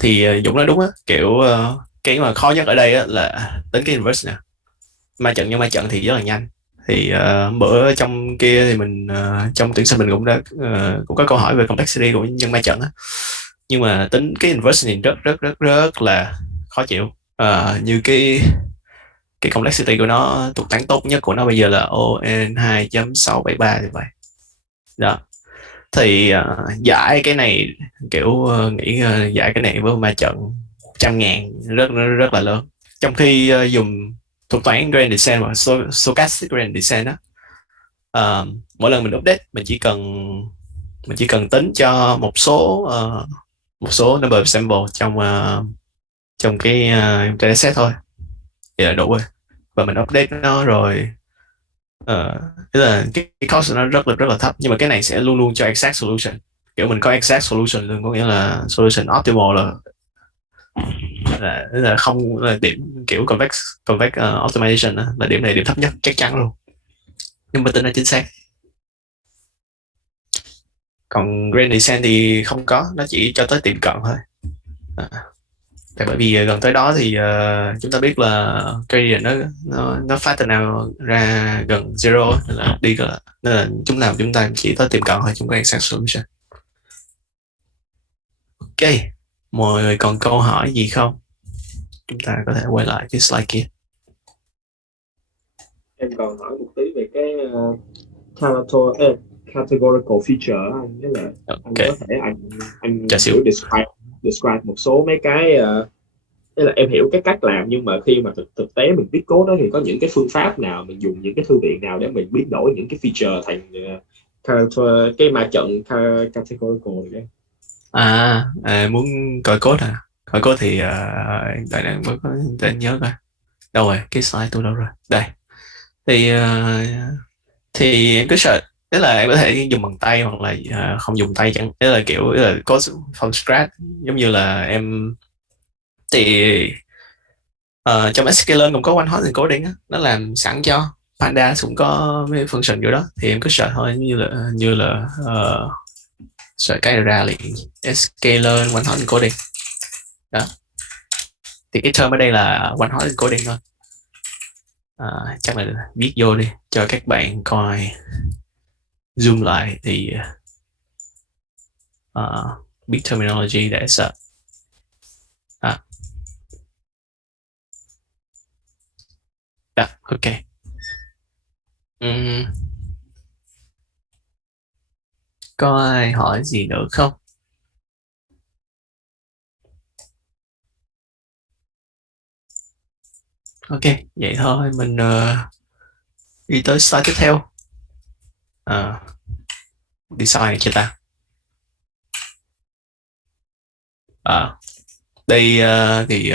thì Dũng nói đúng á, kiểu cái mà khó nhất ở đây á là tính cái inverse nè. Ma trận, nhưng ma trận thì rất là nhanh. Thì bữa trong kia thì mình trong tuyển sinh mình cũng đã cũng có câu hỏi về complexity của nhân ma trận á, nhưng mà tính cái inverse thì rất là khó chịu. Như cái complexity của nó, thuộc tán tốt nhất của nó bây giờ là ON 2.673 như vậy. Đó, thì giải cái này kiểu nghĩ giải cái này với ma trận 100.000 rất là lớn, trong khi dùng thuật toán gradient descent và stochastic gradient descent đó, mỗi lần mình update mình chỉ cần tính cho một số number of sample trong cái dataset thôi thì là đủ rồi, và mình update nó rồi. Tức là cái cost nó rất là thấp, nhưng mà cái này sẽ luôn luôn cho exact solution, kiểu mình có exact solution luôn, có nghĩa là solution optimal là không, là điểm kiểu convex optimization đó, là điểm này điểm thấp nhất chắc chắn luôn, nhưng mà tính là chính xác. Còn gradient descent thì không có, nó chỉ cho tới tiệm cận thôi. Tại bởi vì gần tới đó thì chúng ta biết là gradient nó phát từ nào ra gần zero, nên là chúng ta chỉ tới tiệm cận thôi, chúng có exact solution. Ok, mọi người còn câu hỏi gì không? Chúng ta có thể quay lại cái slide kia. Em còn hỏi một tí về cái categorical feature anh, nghĩa là anh có thể anh kiểu describe một số mấy cái tức là em hiểu cái cách làm, nhưng mà khi mà thực tế mình viết code đó thì có những cái phương pháp nào, mình dùng những cái thư viện nào để mình biến đổi những cái feature thành cái ma trận categorical này? Muốn coi code hả? Coi code thì đợi đang mới có tên nhớ coi. Đâu rồi? Cái slide tôi đâu rồi? Đây. Thì em cứ search, tức là em có thể dùng bằng tay hoặc là không dùng tay chẳng, tức là kiểu là code from scratch, giống như là em thì trong Sklearn cũng có one hot encoding á, nó làm sẵn cho Panda cũng có mấy function kiểu đó, thì em cứ search thôi, như là search cái ra liền Sklearn one hot encoding đó, thì cái term ở đây là one hot encoding thôi. Chắc là viết vô đi cho các bạn coi, zoom lại thì biết terminology để sợ. Ok. Có ai hỏi gì nữa không? Ok, vậy thôi mình đi tới slide tiếp theo. Đi slide này chưa ta? Đây thì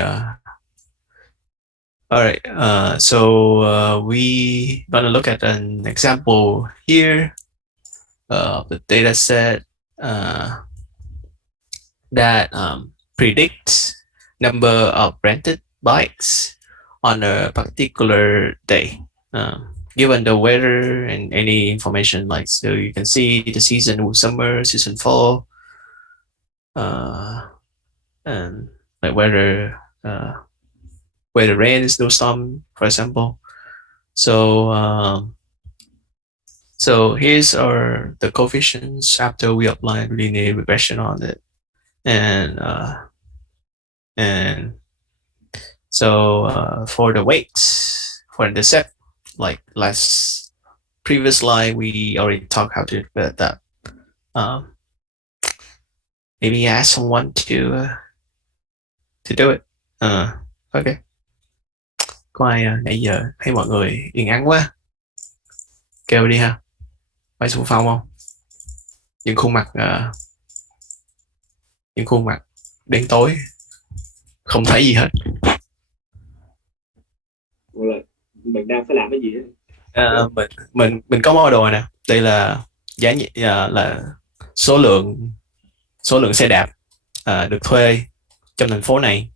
all right. So we gonna look at an example here of the data set that predicts number of rented bikes on a particular day, given the weather and any information, like, so you can see the season summer, season fall, and like whether rain, snowstorm, for example. So here's the coefficients after we apply linear regression on it, and so for the weights for the set, like previous slide, we already talked how to do that. Maybe ask someone to do it. Okay. Có ai nãy giờ thấy mọi người yên ắng quá, kêu đi ha, phải xung phong không? Những khuôn mặt đen tối, không thấy gì hết. Mình đang phải làm cái gì đó? Mình có model nè, đây là là số lượng xe đạp được thuê trong thành phố này,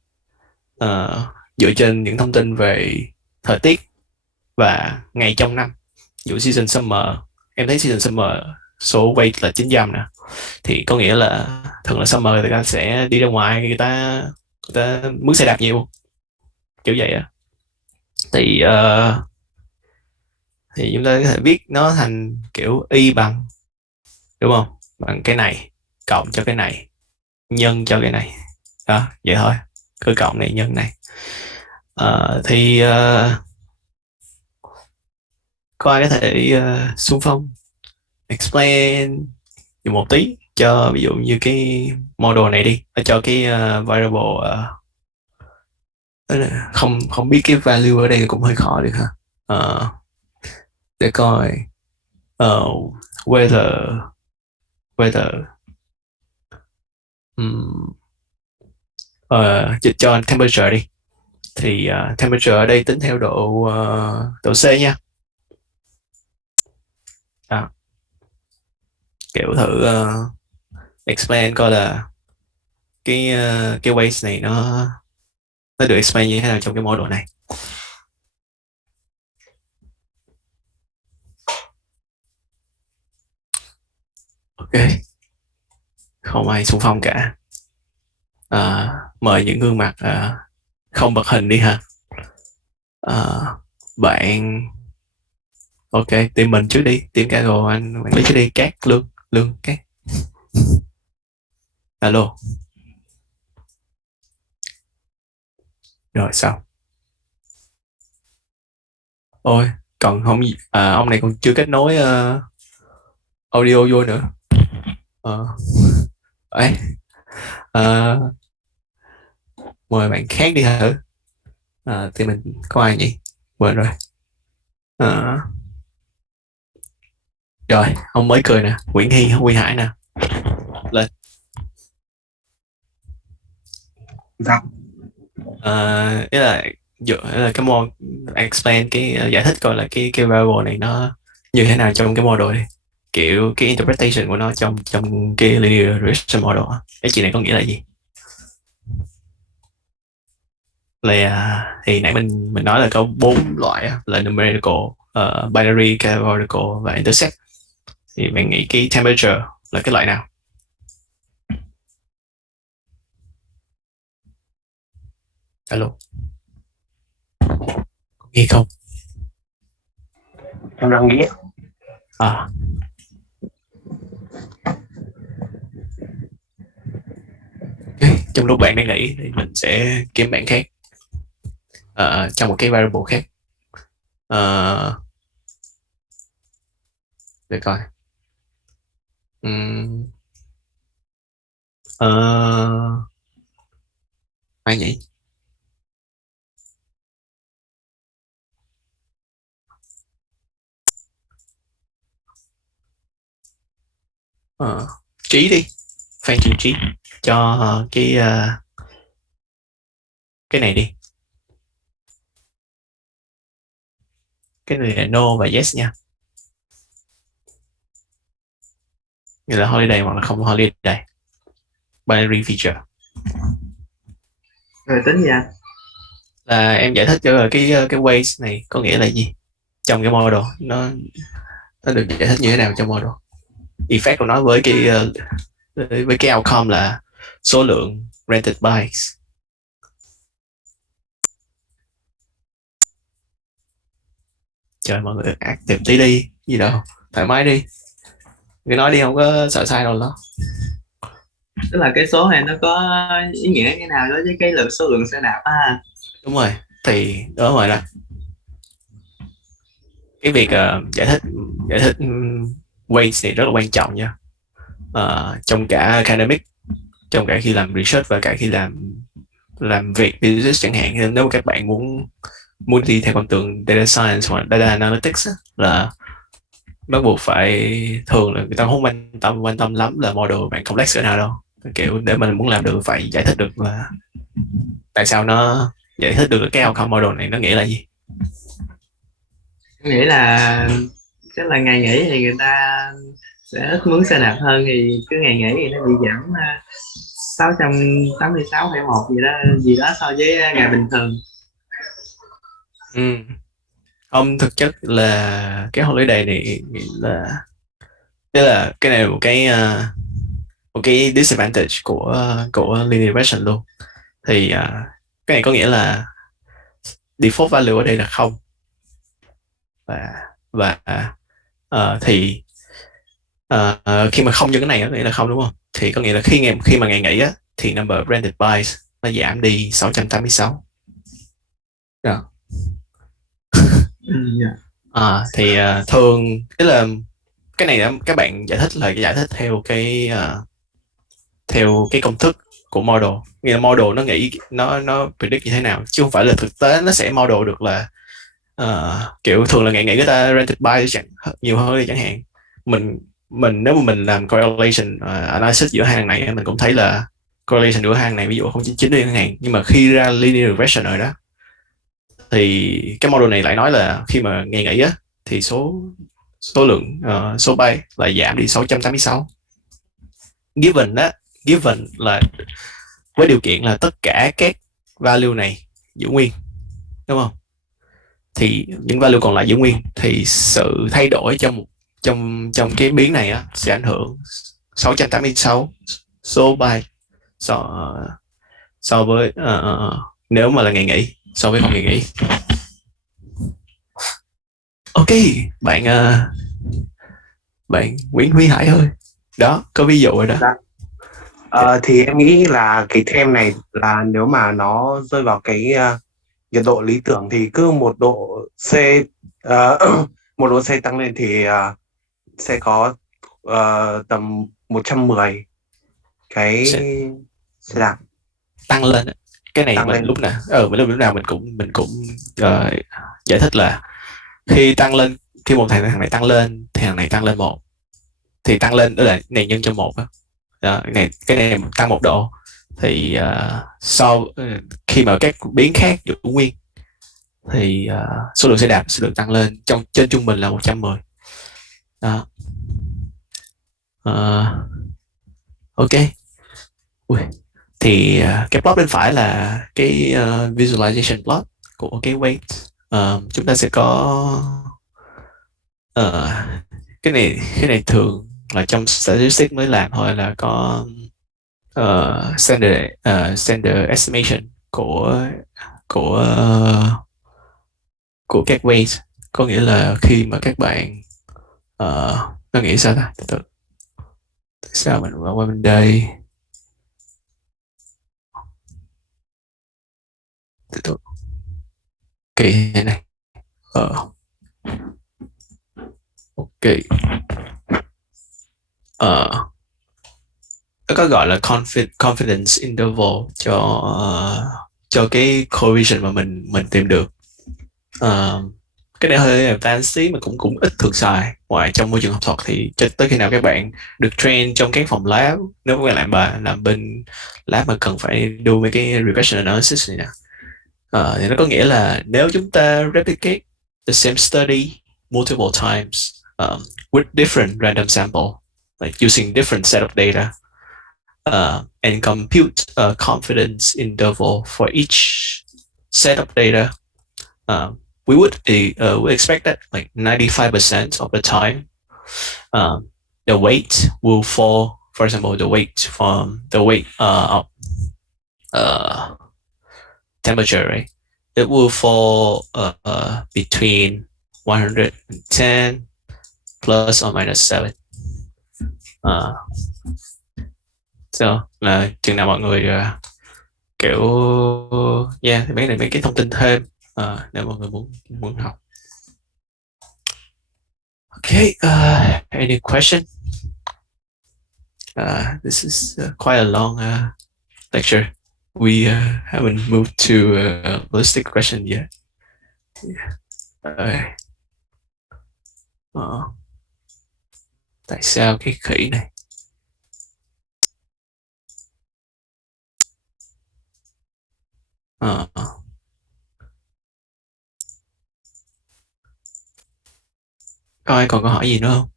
dựa trên những thông tin về thời tiết và ngày trong năm. Dụ season summer, em thấy season summer số weight là 900 nè, thì có nghĩa là thường là summer người ta sẽ đi ra ngoài, người ta mướn xe đạp nhiều, kiểu vậy á. Thì chúng ta có thể viết nó thành kiểu y bằng, đúng không, bằng cái này cộng cho cái này nhân cho cái này đó, vậy thôi, cứ cộng này nhân này. Thì có ai có thể xung phong explain một tí cho, ví dụ như cái model này đi, cho cái variable không biết cái value ở đây cũng hơi khó được ha. Để coi whether cho temperature đi, thì temperature ở đây tính theo độ C nha. Kiểu thử explain coi là cái weight này nó được explain như thế nào trong cái model này. Ok, không ai xung phong cả. Mời những gương mặt không bật hình đi ha. Bạn ok, tìm mình trước đi, tìm cả rồi anh quản lý trước đi. Các lương các alo, rồi sao? Ôi, còn không ông này còn chưa kết nối audio vô nữa. Ấy, mời bạn khác đi thử. Thì mình có ai nhỉ, quên rồi. Rồi ông mới cười nè, Nguyễn Hy, Huy Hải nè, lên. Dạ. Ý là cái model explain cái giải thích coi là cái variable này nó như thế nào trong cái model này, kiểu cái interpretation của nó trong cái linear regression model. Cái chuyện này có nghĩa là gì? Là thì nãy mình nói là có 4 loại là numerical, binary, categorical và intersect. Thì mình nghĩ cái temperature là cái loại nào? Alo, nghe không? em đang nghĩ. À. Okay. Trong lúc bạn đang nghĩ thì mình sẽ kiếm bạn khác trong một cái variable khác. Để coi. Ai nhỉ? Trí đi, Phan Trường Trí cho cái này đi. Cái này là no và yes nha. Như là holiday hoặc là không holiday. Binary feature. Rồi tính gì anh? Là em giải thích cho cái ways này có nghĩa là gì trong cái model, nó được giải thích như thế nào trong model. Effect của nó với cái outcome là số lượng rented bikes. Trời, mọi người active tí đi, gì đâu, thoải mái đi, cứ nói đi, không có sợ sai đâu đó. Tức là cái số này nó có ý nghĩa cái nào đối với cái số lượng xe đạp á? Đúng rồi, thì đó rồi đó. Cái việc giải thích weight này rất là quan trọng nha. Trong cả academic, trong cả khi làm research và cả khi làm việc business chẳng hạn. Nếu mà các bạn muốn đi theo con đường data science hoặc data analytics á, là bắt buộc phải, thường là người ta không quan tâm lắm là model bạn complex ở nào đâu. Kiểu để mình muốn làm được phải giải thích được là tại sao nó giải thích được cái outcome model này nó nghĩa là gì. Nghĩa là chắc là ngày nghỉ thì người ta sẽ ít mướn xe đạp hơn, thì cứ ngày nghỉ thì nó bị giảm 686,1 gì đó so với ngày bình thường. Không, thực chất là cái holiday này là, tức là cái này là một cái disadvantage của linear regression luôn. Thì cái này có nghĩa là default value ở đây là không, và thì khi mà không cho cái này có nghĩa là không, đúng không? Thì có nghĩa là khi mà ngày nghỉ á, thì number of rented bikes nó giảm đi 686. Đó. Thì thường tức là cái này các bạn giải thích theo cái công thức của model. Nghĩa là model nó nghĩ nó predict như thế nào, chứ không phải là thực tế nó sẽ model được là kiểu thường là ngày người ta rented by nhiều hơn chẳng hạn. Mình nếu mà mình làm correlation analysis giữa hàng này, mình cũng thấy là correlation giữa hàng này ví dụ 0.99 đi chẳng hạn, nhưng mà khi ra linear regression rồi đó, thì cái model này lại nói là khi mà ngày nghỉ á, thì số lượng số bay lại giảm đi 686. Given là với điều kiện là tất cả các value này giữ nguyên, đúng không? Thì những value còn lại giữ nguyên, thì sự thay đổi trong cái biến này á, sẽ ảnh hưởng 686 số byte so với nếu mà là ngày nghỉ so với không ngày nghỉ. Ok, bạn Nguyễn Huy Hải ơi, đó có ví dụ rồi đó. Thì em nghĩ là cái thêm này là nếu mà nó rơi vào cái nhiệt độ lý tưởng thì cứ 1 độ C một độ C tăng lên thì sẽ có tầm 110 cái xe đạp tăng lên. Cái này tăng mình lên. lúc nào mình cũng giải thích là khi tăng lên, khi một thằng này tăng lên thì thằng này tăng lên 1, thì tăng lên đó là này nhân cho 1 á. Cái này tăng 1 độ thì khi mà các biến khác giữ nguyên thì số lượng xe đạp sẽ được tăng lên trên trung bình là 110. Đó. Ok. Thì cái plot bên phải là cái visualization plot của cái weight. Chúng ta sẽ có cái này thường là trong statistics mới làm thôi, là có standard estimation của các weight. có nghĩa là khi mà các bạn nó nghĩ sao ta? Tại sao mình qua bên đây? Kỳ này. Ok. Nó có gọi là confidence interval cho cái correlation mà mình tìm được. Cái này hơi advanced tí mà cũng ít thường xài ngoài trong môi trường học thuật, thì cho tới khi nào các bạn được train trong các phòng lab, nếu các bạn làm bên lab mà cần phải do mấy cái regression analysis này nè, thì nó có nghĩa là nếu chúng ta replicate the same study multiple times with different random sample, like using different set of data, and compute a confidence interval for each set of data, we would expect that like 95% of the time, the weight will fall. For example, the weight of temperature, right? It will fall between 110 plus or minus 7. So là chừng nào mọi người kiểu thì mấy cái thông tin thêm nếu mọi người muốn học. Okay, any question? This is quite a long lecture. We haven't moved to ballistic regression yet. Tại sao cái khỉ này? Coi còn câu hỏi gì nữa không?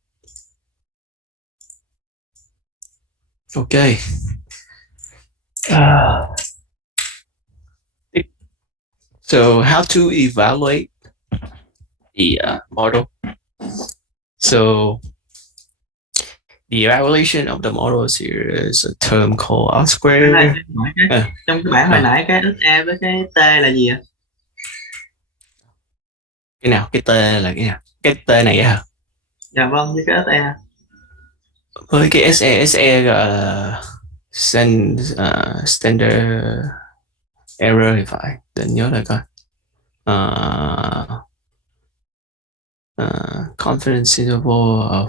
Ok. So how to evaluate the model? So the evaluation of the models here is a term called R square. Trong cái bảng hồi nãy cái SE với cái T là gì ạ? Cái nào? Cái T là cái nào? Cái T này hả? Dạ vâng, với cái SE. Với cái SE gọi là standard error thì phải. Để nhớ lại coi. Confidence interval of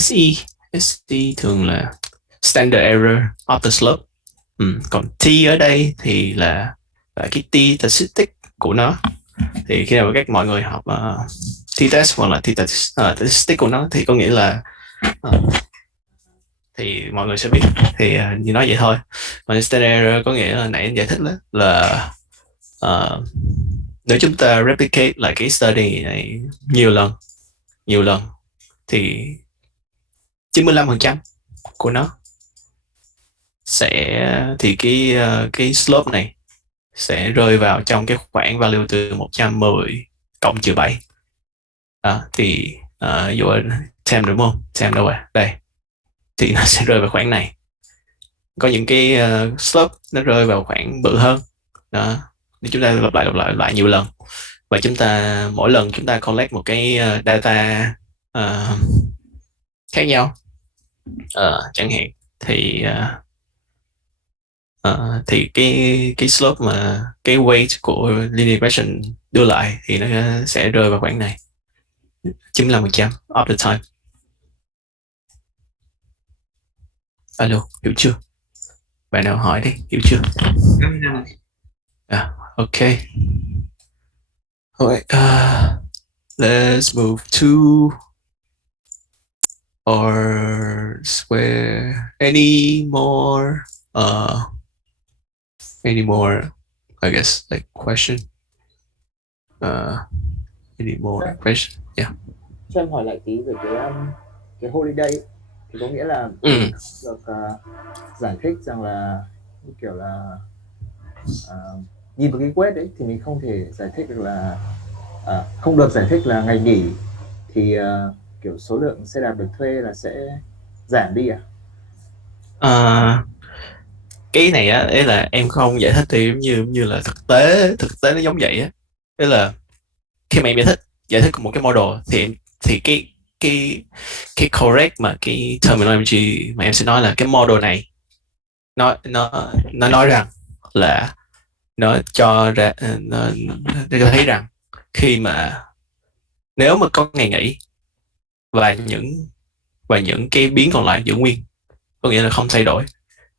SE thường là standard error of the slope. Còn T ở đây thì là cái T statistic của nó. Thì khi nào mọi người học t-test hoặc là statistic của nó thì có nghĩa là thì mọi người sẽ biết, thì như nói vậy thôi. Còn standard error có nghĩa là nãy em giải thích đó, là nếu chúng ta replicate lại cái study này nhiều lần thì 95% của nó thì cái slope này sẽ rơi vào trong cái khoảng value từ 110 cộng trừ 7. Thì dụ thêm đúng không? Thêm đâu rồi? Đây. Thì nó sẽ rơi vào khoảng này. Có những cái slope nó rơi vào khoảng bự hơn. Đó. Thì chúng ta lặp lại nhiều lần. Và mỗi lần chúng ta collect một cái data khác nhau. Chẳng hạn thì cái slope mà cái weight của linear regression đưa lại thì nó sẽ rơi vào khoảng này, 95% of the time. Alo, hiểu chưa? Bạn nào hỏi đi, hiểu chưa? Okay. Alright, let's move to or square. Any more, I guess, like question? Any more question? Yeah. Cho em hỏi lại tí về cái holiday thì có nghĩa là được giải thích rằng là kiểu là nhìn vào cái quét đấy thì mình không thể giải thích được là không được giải thích là ngày nghỉ thì kiểu số lượng xe đạp được thuê là sẽ giảm đi Cái này ấy là em không giải thích thì như là thực tế nó giống vậy á. Tức là khi mà em giải thích một cái model thì cái correct mà cái terminology mà em sẽ nói là cái model này nó nói rằng là nó cho ra nó cho thấy rằng khi mà nếu mà có ngày nghỉ và những cái biến còn lại giữ nguyên, có nghĩa là không thay đổi,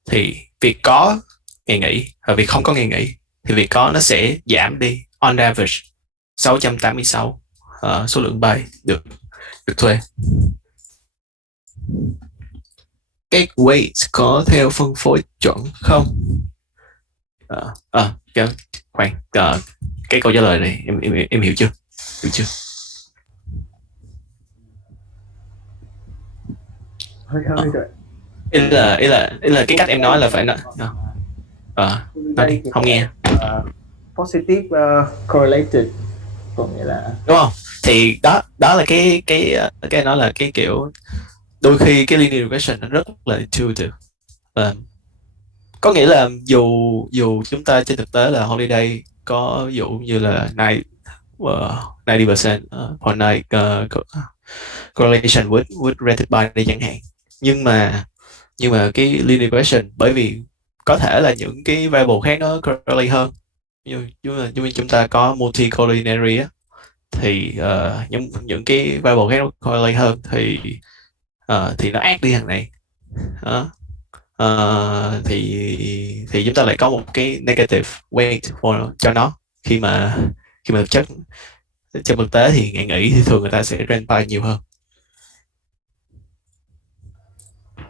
thì việc có ngày nghỉ và việc không có ngày nghỉ thì việc có nó sẽ giảm đi on average 686 số lượng bay được thuê. Cái weight có theo phân phối chuẩn không? Khoan, cái câu trả lời này em hiểu chưa? Hiểu chưa? hơi rồi. Ý là cái cách em nói là phải nói nói đi, không nghe. Positive correlated, có nghĩa là đúng không? Thì đó là cái nói là cái kiểu đôi khi cái linear regression nó rất là intuitive. Có nghĩa là dù chúng ta trên thực tế là holiday có ví dụ như là 90% or 9 correlation with rated by đây chẳng hạn, nhưng mà cái linear regression bởi vì có thể là những cái variable khác nó correlate hơn, nhưng mà chúng ta có multi-collineary á, thì những cái variable khác nó correlate hơn thì nó ác đi thằng này đó. Thì chúng ta lại có một cái negative weight cho nó khi mà thực chất trong thực tế thì ngày nghỉ thì thường người ta sẽ rank by nhiều hơn.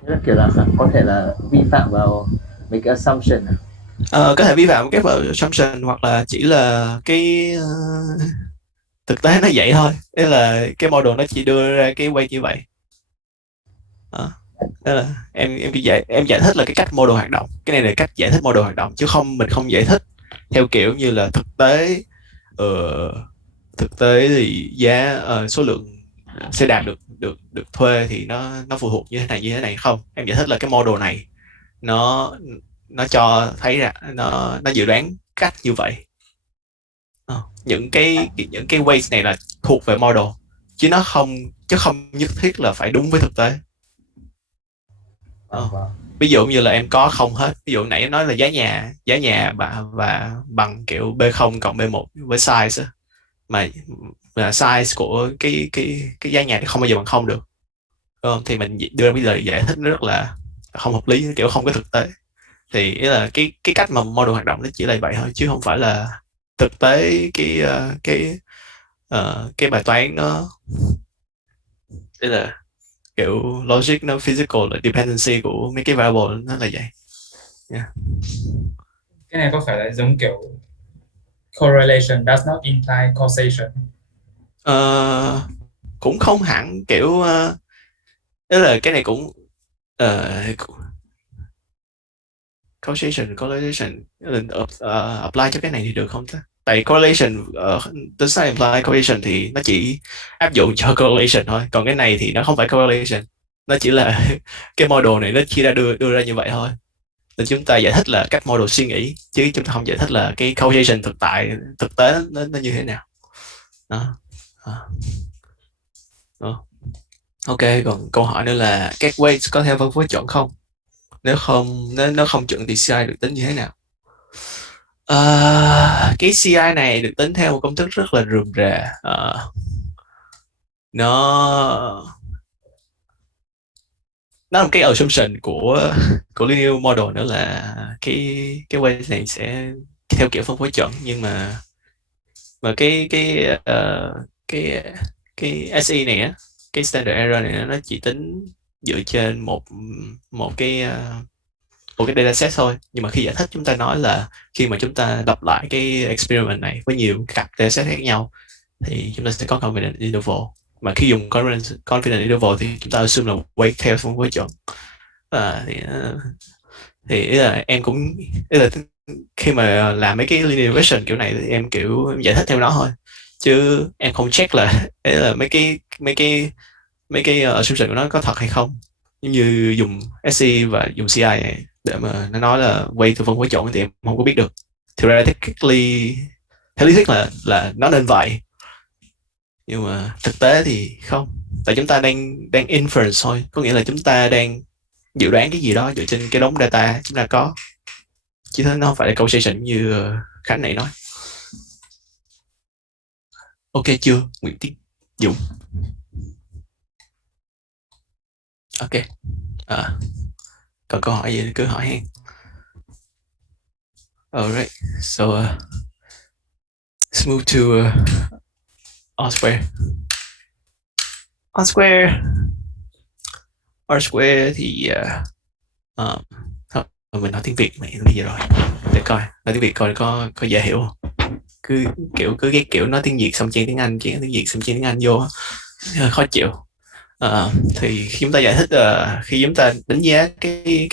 Rất kiểu là có thể là vi phạm vào mấy cái assumption. Có thể vi phạm các assumption hoặc là chỉ là cái thực tế nó vậy thôi, đấy là cái model nó chỉ đưa ra cái weight như vậy. Đó là em giải thích là cái cách model hoạt động, cái này là cách giải thích model hoạt động chứ mình không giải thích theo kiểu như là thực tế thì giá số lượng sẽ đạt được thuê thì nó phụ thuộc như thế này không. Em giải thích là cái model này nó cho thấy rằng nó dự đoán cách như vậy. Những cái weight này là thuộc về model chứ không nhất thiết là phải đúng với thực tế. Ví dụ như là em có không hết, ví dụ nãy em nói là giá nhà và bằng kiểu B0 cộng B1 với size mà size của cái giá nhà thì không bao giờ bằng không được, thì mình đưa ra bây giờ giải thích nó rất là không hợp lý, kiểu không có thực tế. Thì ý là cái cách mà model hoạt động nó chỉ là vậy thôi chứ không phải là thực tế cái bài toán nó đây là kiểu logic nó physical là dependency của mấy cái variable nó là vậy. Yeah. Cái này có phải là giống kiểu correlation does not imply causation? Cũng không hẳn, kiểu tức là cái này cũng causation correlation apply cho cái này thì được không ta? Tại correlation does not imply causation thì nó chỉ áp dụng cho correlation thôi, còn cái này thì nó không phải correlation, nó chỉ là cái model này nó chỉ đưa ra như vậy thôi, nên chúng ta giải thích là cách model suy nghĩ chứ chúng ta không giải thích là cái causation thực tế nó như thế nào đó. Ok, còn câu hỏi nữa là các weight có theo phân phối chuẩn không? Nếu không chuẩn thì CI được tính như thế nào? Cái CI này được tính theo một công thức rất là rườm rà. Nó là một cái assumption của linear model nữa là cái weight này sẽ theo kiểu phân phối chuẩn, nhưng mà cái SE này á, cái standard error này nó chỉ tính dựa trên một cái dataset thôi. Nhưng mà khi giải thích chúng ta nói là khi mà chúng ta lặp lại cái experiment này với nhiều cặp dataset khác nhau thì chúng ta sẽ có confidence interval, mà khi dùng confidence interval thì chúng ta assume là weight theo phân phối chuẩn. Thì ý là em cũng ý là khi mà làm mấy cái linear regression kiểu này thì em kiểu em giải thích theo nó thôi, chứ em không check là mấy cái assumption của nó có thật hay không. Như dùng SC và dùng CI này để mà nó nói là weight từ phân phối chuẩn thì em không có biết được. Theoretically theo lý thuyết là nó nên vậy, Nhưng mà thực tế thì không, tại chúng ta đang inference thôi, có nghĩa là chúng ta đang dự đoán cái gì đó dựa trên cái đống data chúng ta có, chứ nó không phải là causation như Khánh này nói. Ok chưa Nguyễn Tiến Dũng? Ok, còn câu hỏi gì cứ hỏi hen. Alright, so let's move to R square. R square, R square thì thôi, mình nói tiếng Việt này bây giờ rồi, để coi nói tiếng Việt coi có dễ hiểu không. Cứ ghét kiểu nói tiếng Việt xong chen tiếng Anh, chen tiếng Việt xong chen tiếng Anh vô, khó chịu. Thì khi chúng ta giải thích, khi chúng ta đánh giá cái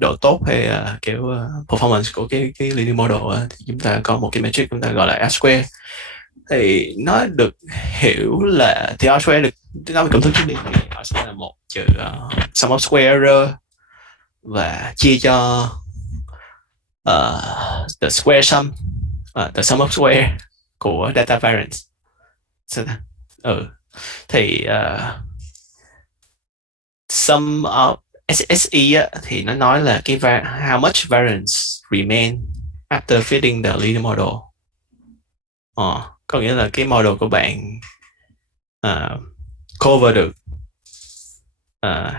độ tốt hay kiểu performance của cái linear model, thì chúng ta có một cái metric chúng ta gọi là R square. Thì nó được hiểu là thì R square được nói về công thức trước đi, thì R square là một trừ sum of square error và chia cho the square sum, the sum of square của data variance. Thì sum of SSE thì nó nói là cái how much variance remain after fitting the linear model. Có nghĩa là cái model của bạn cover được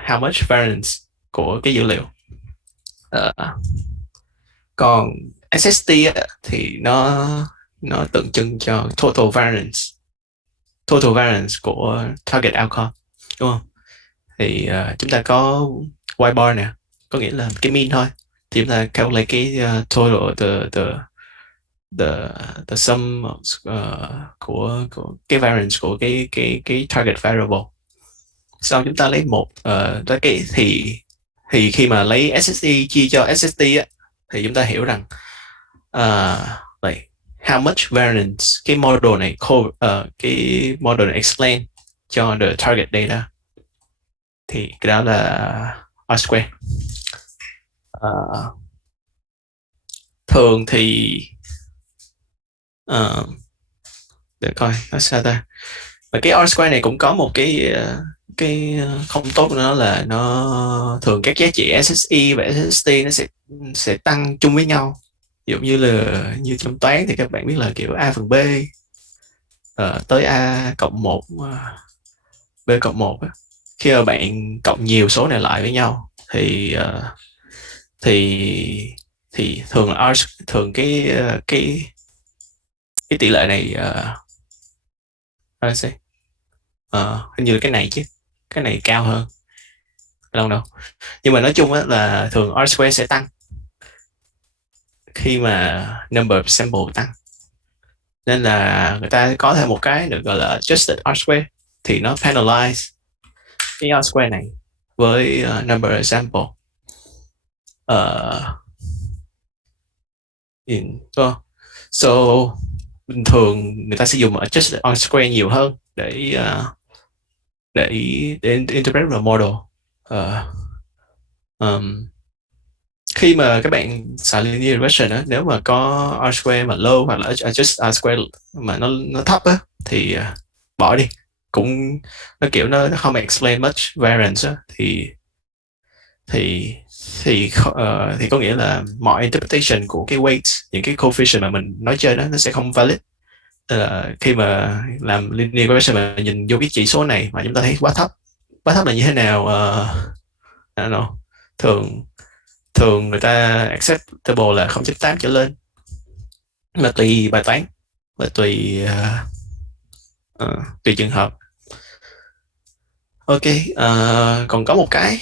how much variance của cái dữ liệu. Còn SST thì nó tượng trưng cho total variance của target outcome, đúng không? Thì chúng ta có y bar nè, có nghĩa là cái mean thôi, thì chúng ta calculate cái total the sum của cái variance của cái target variable. Sau chúng ta lấy một cái thì khi mà lấy SSE chia cho SST thì chúng ta hiểu rằng like how much variance cái model này cái model này explain cho the target data, thì cái đó là R square. Thường thì để coi nó sao ta. Và cái R square này cũng có một cái không tốt của nó là nó thường các giá trị SSE và SST nó sẽ tăng chung với nhau. Ví dụ như là như trong toán thì các bạn biết là kiểu A phần B tới A cộng 1 B cộng 1 khi mà bạn cộng nhiều số này lại với nhau thì thường là thường cái tỷ lệ này hình như là cái này chứ, cái này cao hơn đâu. Nhưng mà nói chung là thường R square sẽ tăng khi mà number of sample tăng, nên là người ta có thêm một cái được gọi là adjusted R square, thì nó penalize cái R square này với number of sample. So bình thường người ta sẽ dùng adjusted R square nhiều hơn để interpret the model. Khi mà các bạn xài linear regression á, nếu mà có R square mà low hoặc là adjust R square mà nó thấp á, thì bỏ đi, cũng nó kiểu nó không explain much variance á, thì có nghĩa là mọi interpretation của cái weight, những cái coefficient mà mình nói trên đó nó sẽ không valid. Khi mà làm linear regression mà nhìn vô cái chỉ số này mà chúng ta thấy quá thấp là như thế nào? Thường người ta acceptable là 0.8 trở lên, mà tùy bài toán và tùy trường hợp. Ok, còn có một cái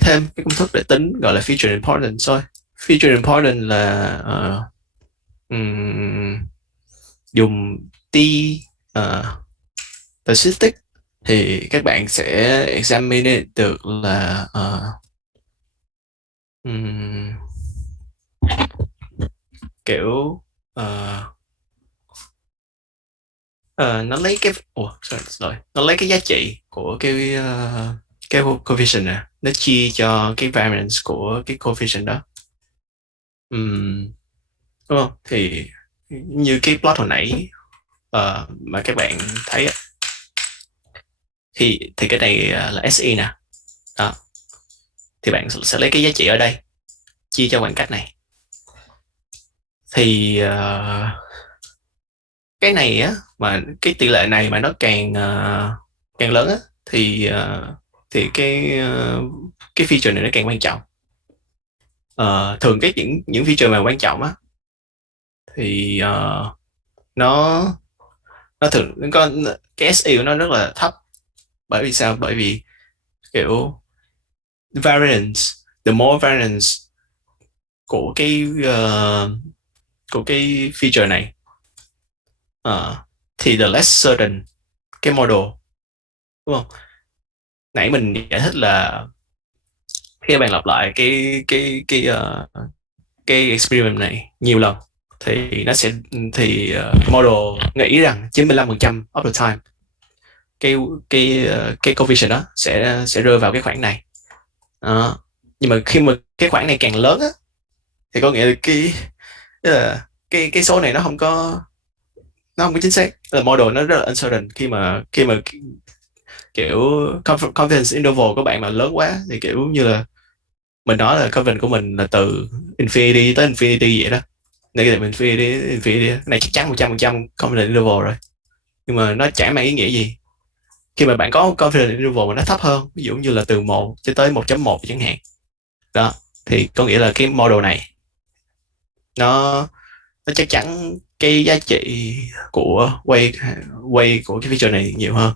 thêm cái công thức để tính gọi là feature importance thôi. Feature importance là dùng t statistic thì các bạn sẽ examine được là kiểu nó lấy cái nó lấy cái giá trị của cái coefficient này, nó chia cho cái variance của cái coefficient đó. Đúng không? Thì như cái plot hồi nãy mà các bạn thấy thì cái này là SE nè. Đó. Thì bạn sẽ lấy cái giá trị ở đây chia cho khoảng cách này. Thì cái này á, mà cái tỷ lệ này mà nó càng lớn á, thì cái feature này nó càng quan trọng. Thường những feature mà quan trọng á thì nó thường có cái SE của nó rất là thấp. Bởi vì sao? Bởi vì kiểu variance, the more variance của cái feature này thì the less certain cái model, đúng không? Nãy mình giải thích là khi bạn lặp lại cái experiment này nhiều lần thì nó sẽ model nghĩ rằng 95% of the time cái coefficient đó sẽ rơi vào cái khoảng này. Nhưng mà khi mà cái khoảng này càng lớn á, thì có nghĩa là cái số này nó không có chính xác, là model nó rất là uncertain. Khi mà kiểu confidence interval của bạn mà lớn quá thì kiểu như là mình nói là confidence của mình là từ infinity tới infinity vậy đó, negative infinity infinity, này chắc chắn 100% confidence interval rồi, nhưng mà nó chẳng mang ý nghĩa gì khi mà bạn có confidence interval mà nó thấp hơn, ví dụ như là từ 1 cho tới 1.1 chẳng hạn. Đó thì có nghĩa là cái model này nó chắc chắn cái giá trị của weight của cái feature này nhiều hơn.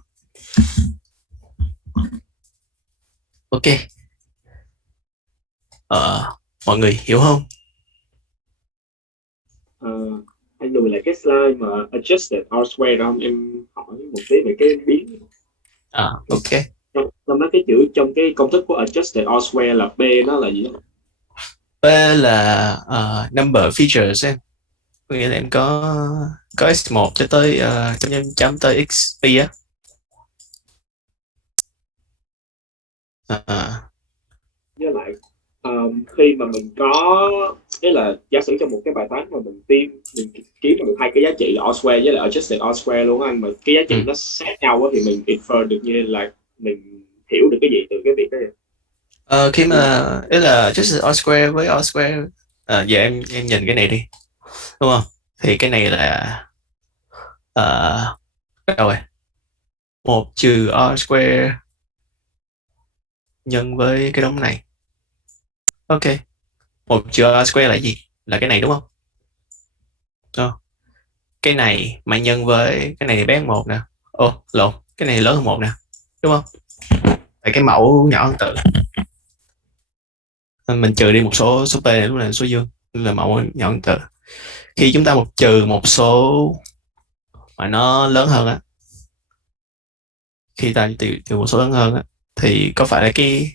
Ok. Mọi người hiểu không? Anh lùi lại cái slide mà adjusted R square đó, em hỏi một tí về cái biến. Ok. Trong mấy cái chữ trong cái công thức của adjusted R square là B nó là gì? B là number features em. Có nghĩa là em có x1 cho tới chấm tới x pi á. Với lại khi mà mình có, nghĩa là giả sử trong một cái bài toán mà mình kiếm được hai cái giá trị là R square với lại adjusted R square luôn anh, mà cái giá trị nó sát nhau á, thì mình infer được như là mình hiểu được cái gì từ cái việc đó? Khi mà đấy là adjusted R square với R square, giờ em nhìn cái này đi, đúng không? Thì cái này là đâu rồi? 1 trừ R square nhân với cái đống này. Ok. 1 trừ R square là gì? Là cái này đúng không? Cái này mà nhân với cái này bé hơn 1 nè. Lộn, cái này lớn hơn 1 nè. Đúng không? Tại cái mẫu nhỏ hơn tự. Mình trừ đi một số p này, lúc này là số dương, là mẫu nhỏ hơn tự. Khi chúng ta trừ một số mà nó lớn hơn á, khi ta trừ một số lớn hơn á, thì có phải là cái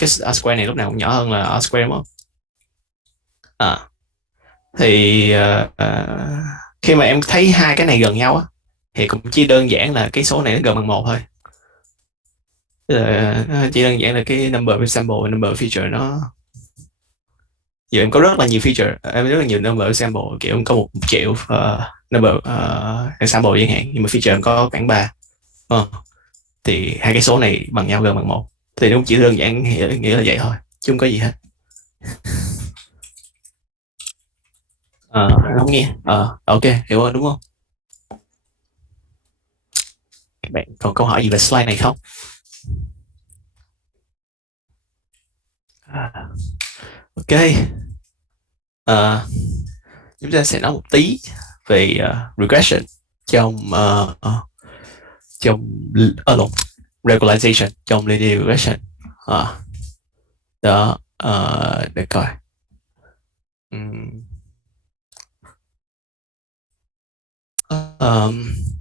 R square này lúc nào cũng nhỏ hơn là R square đúng không? Thì khi mà em thấy hai cái này gần nhau á, thì cũng chỉ đơn giản là cái số này nó gần bằng 1 thôi. Chỉ đơn giản là cái number of sample và number of feature nó, giờ em có rất là nhiều feature, em rất là nhiều number of sample, kiểu em có 1 triệu number sample chẳng hạn, nhưng mà feature em có khoảng 3, thì hai cái số này bằng nhau gần bằng 1, thì nó cũng chỉ đơn giản nghĩa là vậy thôi, chứ không có gì hết. Không nghe. Ok, hiểu rồi đúng không? Các bạn còn câu hỏi gì về slide này không? Ok. Chúng ta sẽ nói một tí về regression trong regularization trong linear regression. Đó, để coi.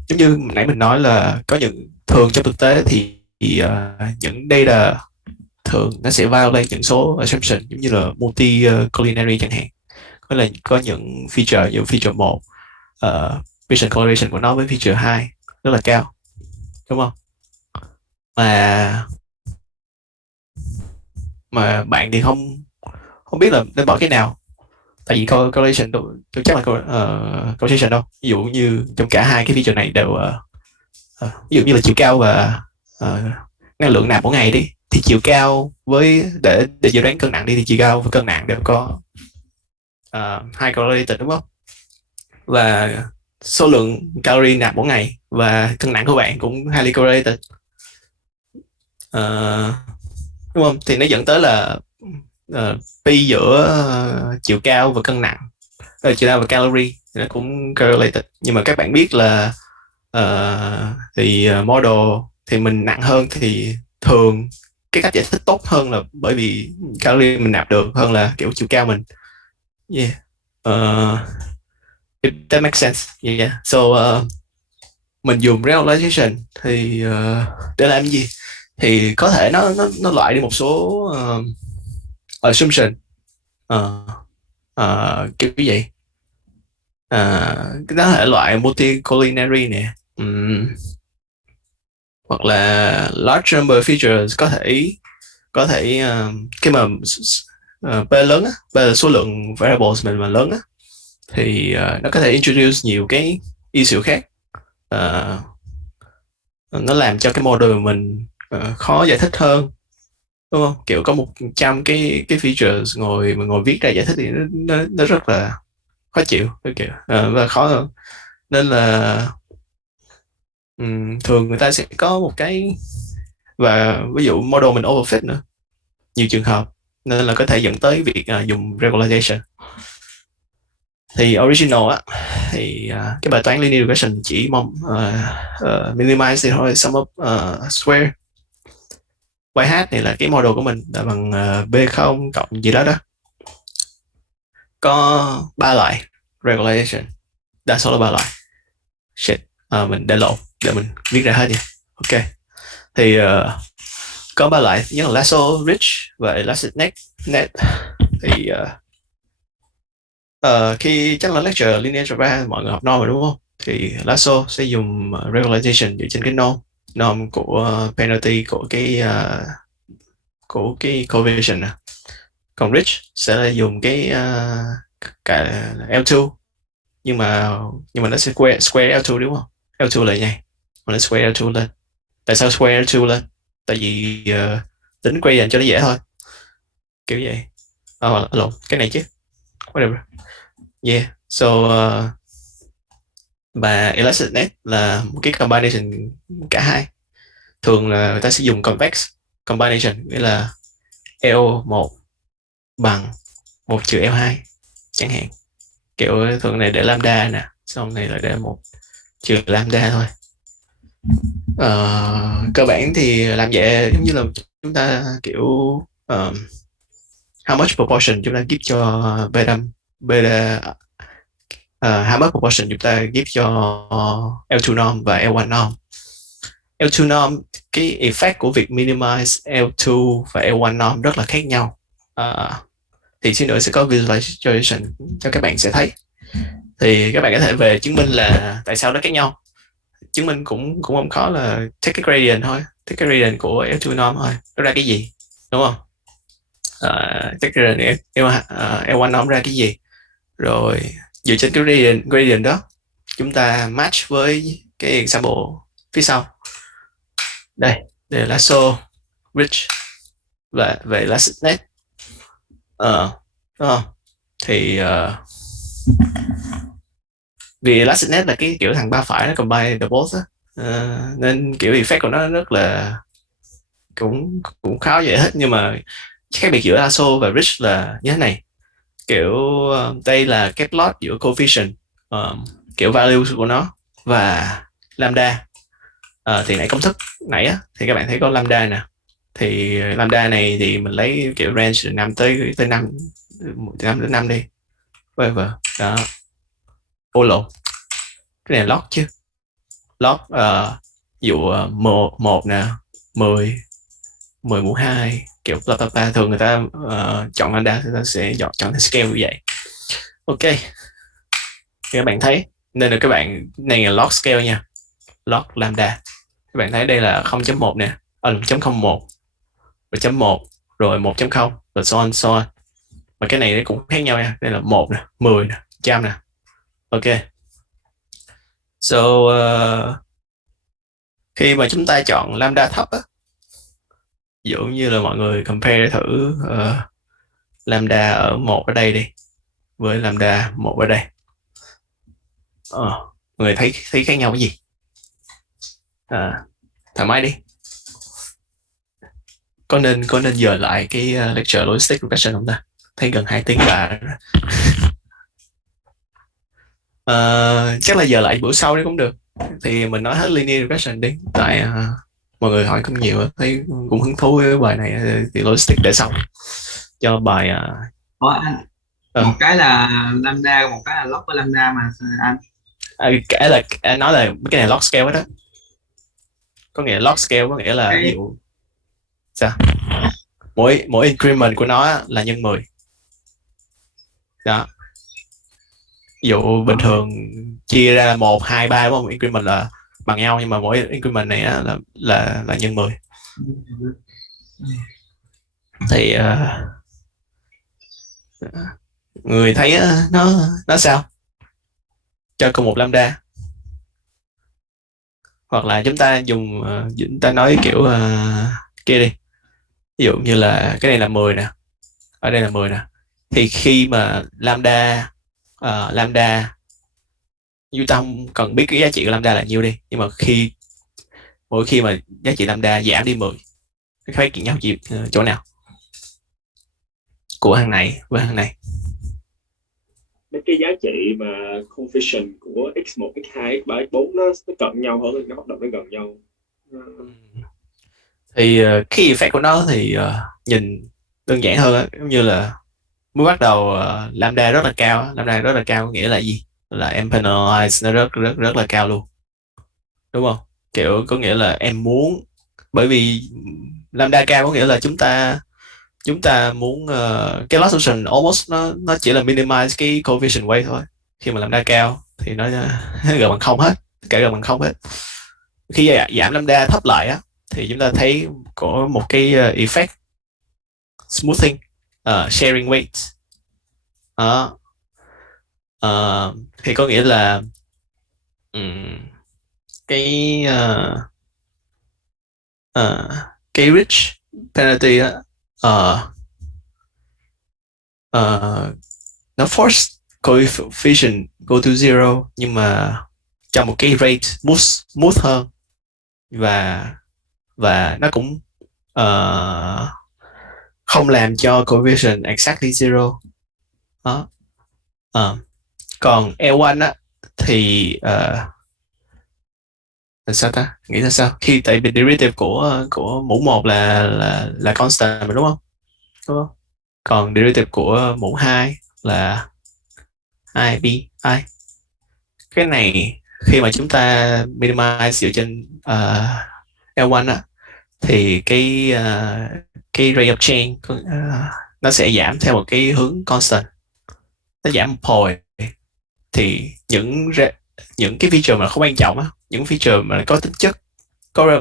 Giống như nãy mình nói là có những thường trong thực tế thì những data thường nó sẽ violate những số assumption, giống như là multi-collinearity chẳng hạn. Có những feature như feature 1, vision correlation của nó với feature 2 rất là cao, đúng không? Mà bạn thì không biết là nên bỏ cái nào. tại vì correlation tôi chắc là correlation đâu, ví dụ như trong cả hai cái feature này đều ví dụ như là chiều cao và năng lượng nạp mỗi ngày đi, thì chiều cao với để dự đoán cân nặng đi, thì chiều cao và cân nặng đều có high correlated đúng không, và số lượng calorie nạp mỗi ngày và cân nặng của bạn cũng highly correlated, đúng không, thì nó dẫn tới là pi giữa chiều cao và cân nặng, chiều cao và calorie nó cũng correlated. Nhưng mà các bạn biết là thì model thì mình nặng hơn thì thường cái cách giải thích tốt hơn là bởi vì calorie mình nạp được hơn là kiểu chiều cao mình. Yeah. If that makes sense. Yeah. So mình dùng realization thì để làm gì? Thì có thể nó loại đi một số assumption kiểu như vậy. Nó thể loại multicollineary nè, hoặc là large number features, có thể cái mà p lớn á, p là số lượng variables mình mà lớn á, thì nó có thể introduce nhiều cái issue khác, nó làm cho cái model mình khó giải thích hơn, đúng không? Kiểu có 100 cái features ngồi viết ra giải thích thì nó rất là khó chịu, kiểu và khó hơn, nên là thường người ta sẽ có một cái, và ví dụ model mình overfit nữa nhiều trường hợp, nên là có thể dẫn tới việc dùng regularization. Thì original á, thì cái bài toán linear regression chỉ mong minimize thì thôi, sum up square YH này là cái model của mình là bằng B0 cộng gì đó đó. Có 3 loại regulation, đa số là 3 loại. Shit, mình để lộn, để mình viết ra hết nha. Ok, thì có 3 loại, nhất là lasso, rich và elastic net. Thì khi chắc là lecture linear algebra mọi người học norm rồi đúng không? Thì lasso sẽ dùng regularization dựa trên cái norm của penalty của cái coefficient này. Còn rich sẽ là dùng cái cả L2, nhưng mà nó sẽ square L2 đúng không? L2 là nhảy, mà nó square L2 lên. Tại sao square L2 lên? Tại vì tính gradient cho nó dễ thôi, kiểu vậy. Lộn, cái này chứ, whatever. Yeah, so và elastic net là một cái combination cả hai. Thường là người ta sẽ dùng convex combination, nghĩa là L1 bằng 1 trừ L2 chẳng hạn, kiểu thường này để lambda nè, xong này là để 1 trừ lambda thôi. Cơ bản thì làm vậy giống như là chúng ta kiểu how much proportion chúng ta give cho beta how much proportion chúng ta give cho L2 norm và L1 norm. L2 norm, cái effect của việc minimize L2 và L1 norm rất là khác nhau. Thì xin nữa sẽ có visualization cho các bạn sẽ thấy. Thì các bạn có thể về chứng minh là tại sao nó khác nhau. Chứng minh cũng không khó, là take cái gradient thôi, take cái gradient của L2 norm thôi, nó ra cái gì, đúng không? Take gradient L1 norm ra cái gì, rồi dựa trên cái gradient đó chúng ta match với cái example phía sau. Đây là lasso, rich và về elastic net. Đúng không? Thì vì elastic net là cái kiểu thằng ba phải nó combine the both á, nên kiểu effect của nó rất là cũng khó dễ hết. Nhưng mà khác biệt giữa lasso và rich là như thế này, kiểu đây là cái plot giữa coefficient, kiểu value của nó và lambda. Thì nãy công thức nãy á, thì các bạn thấy có lambda nè, thì lambda này thì mình lấy kiểu range từ 5 tới 5, từ 5 đến 5 đi, whatever đó. Ô lộn, cái này log chứ, log dụ 1 nè, 10 mũ 2, kiểu bla bla bla. Thường người ta chọn lambda, người ta sẽ chọn scale như vậy. Ok, thì các bạn thấy, nên là các bạn này là log scale nha, log lambda. Các bạn thấy đây là 0.1 nè, 0.01 rồi 0.1 rồi 1.0 rồi so on. Mà cái này nó cũng khác nhau nha. Đây là 1 nè, 10 nè, 100 nè. Ok. So khi mà chúng ta chọn lambda thấp á, ví dụ như là mọi người compare thử lambda ở 1 ở đây đi với lambda 1 ở đây. Người thấy khác nhau cái gì? Thoải mái đi. Có nên dời lại cái lecture logistic regression không ta? Thấy gần 2 tiếng bà. Chắc là giờ lại bữa sau đi cũng được. Thì mình nói hết linear regression đi. Tại mọi người hỏi cũng nhiều, thấy cũng hứng thú với bài này, thì logistic để xong cho bài anh, một cái là lambda, một cái là log của lambda mà anh. Cái là anh nói là cái này log scale đó. Có nghĩa log scale có nghĩa là ví dụ sao? Mỗi increment của nó là nhân 10. Đó. Ví dụ bình thường chia ra 1, 2, 3 đúng không? Increment là bằng nhau, nhưng mà mỗi increment này là nhân 10. Thì người thấy nó sao? Cho cùng một lambda. Hoặc là chúng ta dùng chúng ta nói kiểu kia đi. Ví dụ như là cái này là 10 nè. Ở đây là 10 nè. Thì khi mà lambda chúng ta không cần biết cái giá trị của lambda là nhiêu đi, nhưng mà mỗi khi mà giá trị lambda giảm đi 10, cái khác nhau gì chỗ nào của hàng này với hàng này? Mấy cái giá trị mà coefficient của x1, x2, x3, x4 nó cận nhau hơn, nó bắt đầu nó gần nhau. Thì cái effect của nó thì nhìn đơn giản hơn, giống như là mới bắt đầu lambda rất là cao. Lambda rất là cao có nghĩa là gì? Là em penalize nó rất là cao luôn, đúng không? Kiểu có nghĩa là em muốn, bởi vì lambda cao có nghĩa là chúng ta muốn cái loss function almost nó chỉ là minimize cái coefficient weight thôi. Khi mà lambda cao thì nó gần bằng không hết, cả gần bằng không hết. Khi giảm lambda thấp lại á, thì chúng ta thấy có một cái effect smoothing, sharing weight. Đó. Thì có nghĩa là cái cái rich penalty đó, nó force coefficient go to zero, nhưng mà cho một cái rate smooth hơn, và nó cũng không làm cho coefficient exactly zero. Đó. Còn L1 á thì sao ta? Nghĩ là sao? Khi tại vì derivative của mũ 1 là constant mà, đúng không? Đúng không? Còn derivative của mũ 2 là i. Cái này khi mà chúng ta minimize dựa trên L1 á, thì cái rate of change nó sẽ giảm theo một cái hướng constant, nó giảm một hồi. Thì những cái feature mà không quan trọng á, những feature mà có tính chất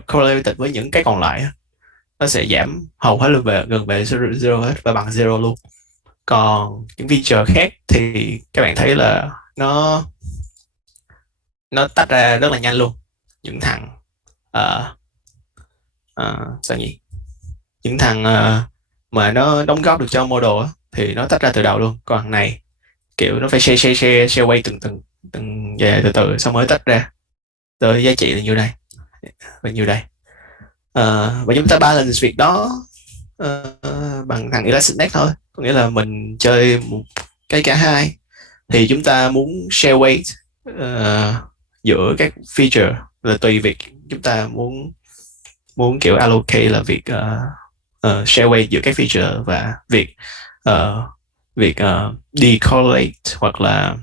correlated với những cái còn lại á, nó sẽ giảm hầu hết gần về zero hết và bằng zero luôn. Còn những feature khác thì các bạn thấy là nó tách ra rất là nhanh luôn. Những thằng sao nhỉ? Những thằng mà nó đóng góp được cho model á, thì nó tách ra từ đầu luôn. Còn thằng này kiểu nó phải share weight từng về từ xong mới tách ra tới giá trị là nhiêu đây, bao nhiêu đây. Và chúng ta balance việc đó bằng thằng ElasticNet thôi. Có nghĩa là mình chơi một cái cả hai, thì chúng ta muốn share weight giữa các feature là tùy việc chúng ta muốn kiểu allocate là việc share weight giữa các feature, và việc decorrelate hoặc là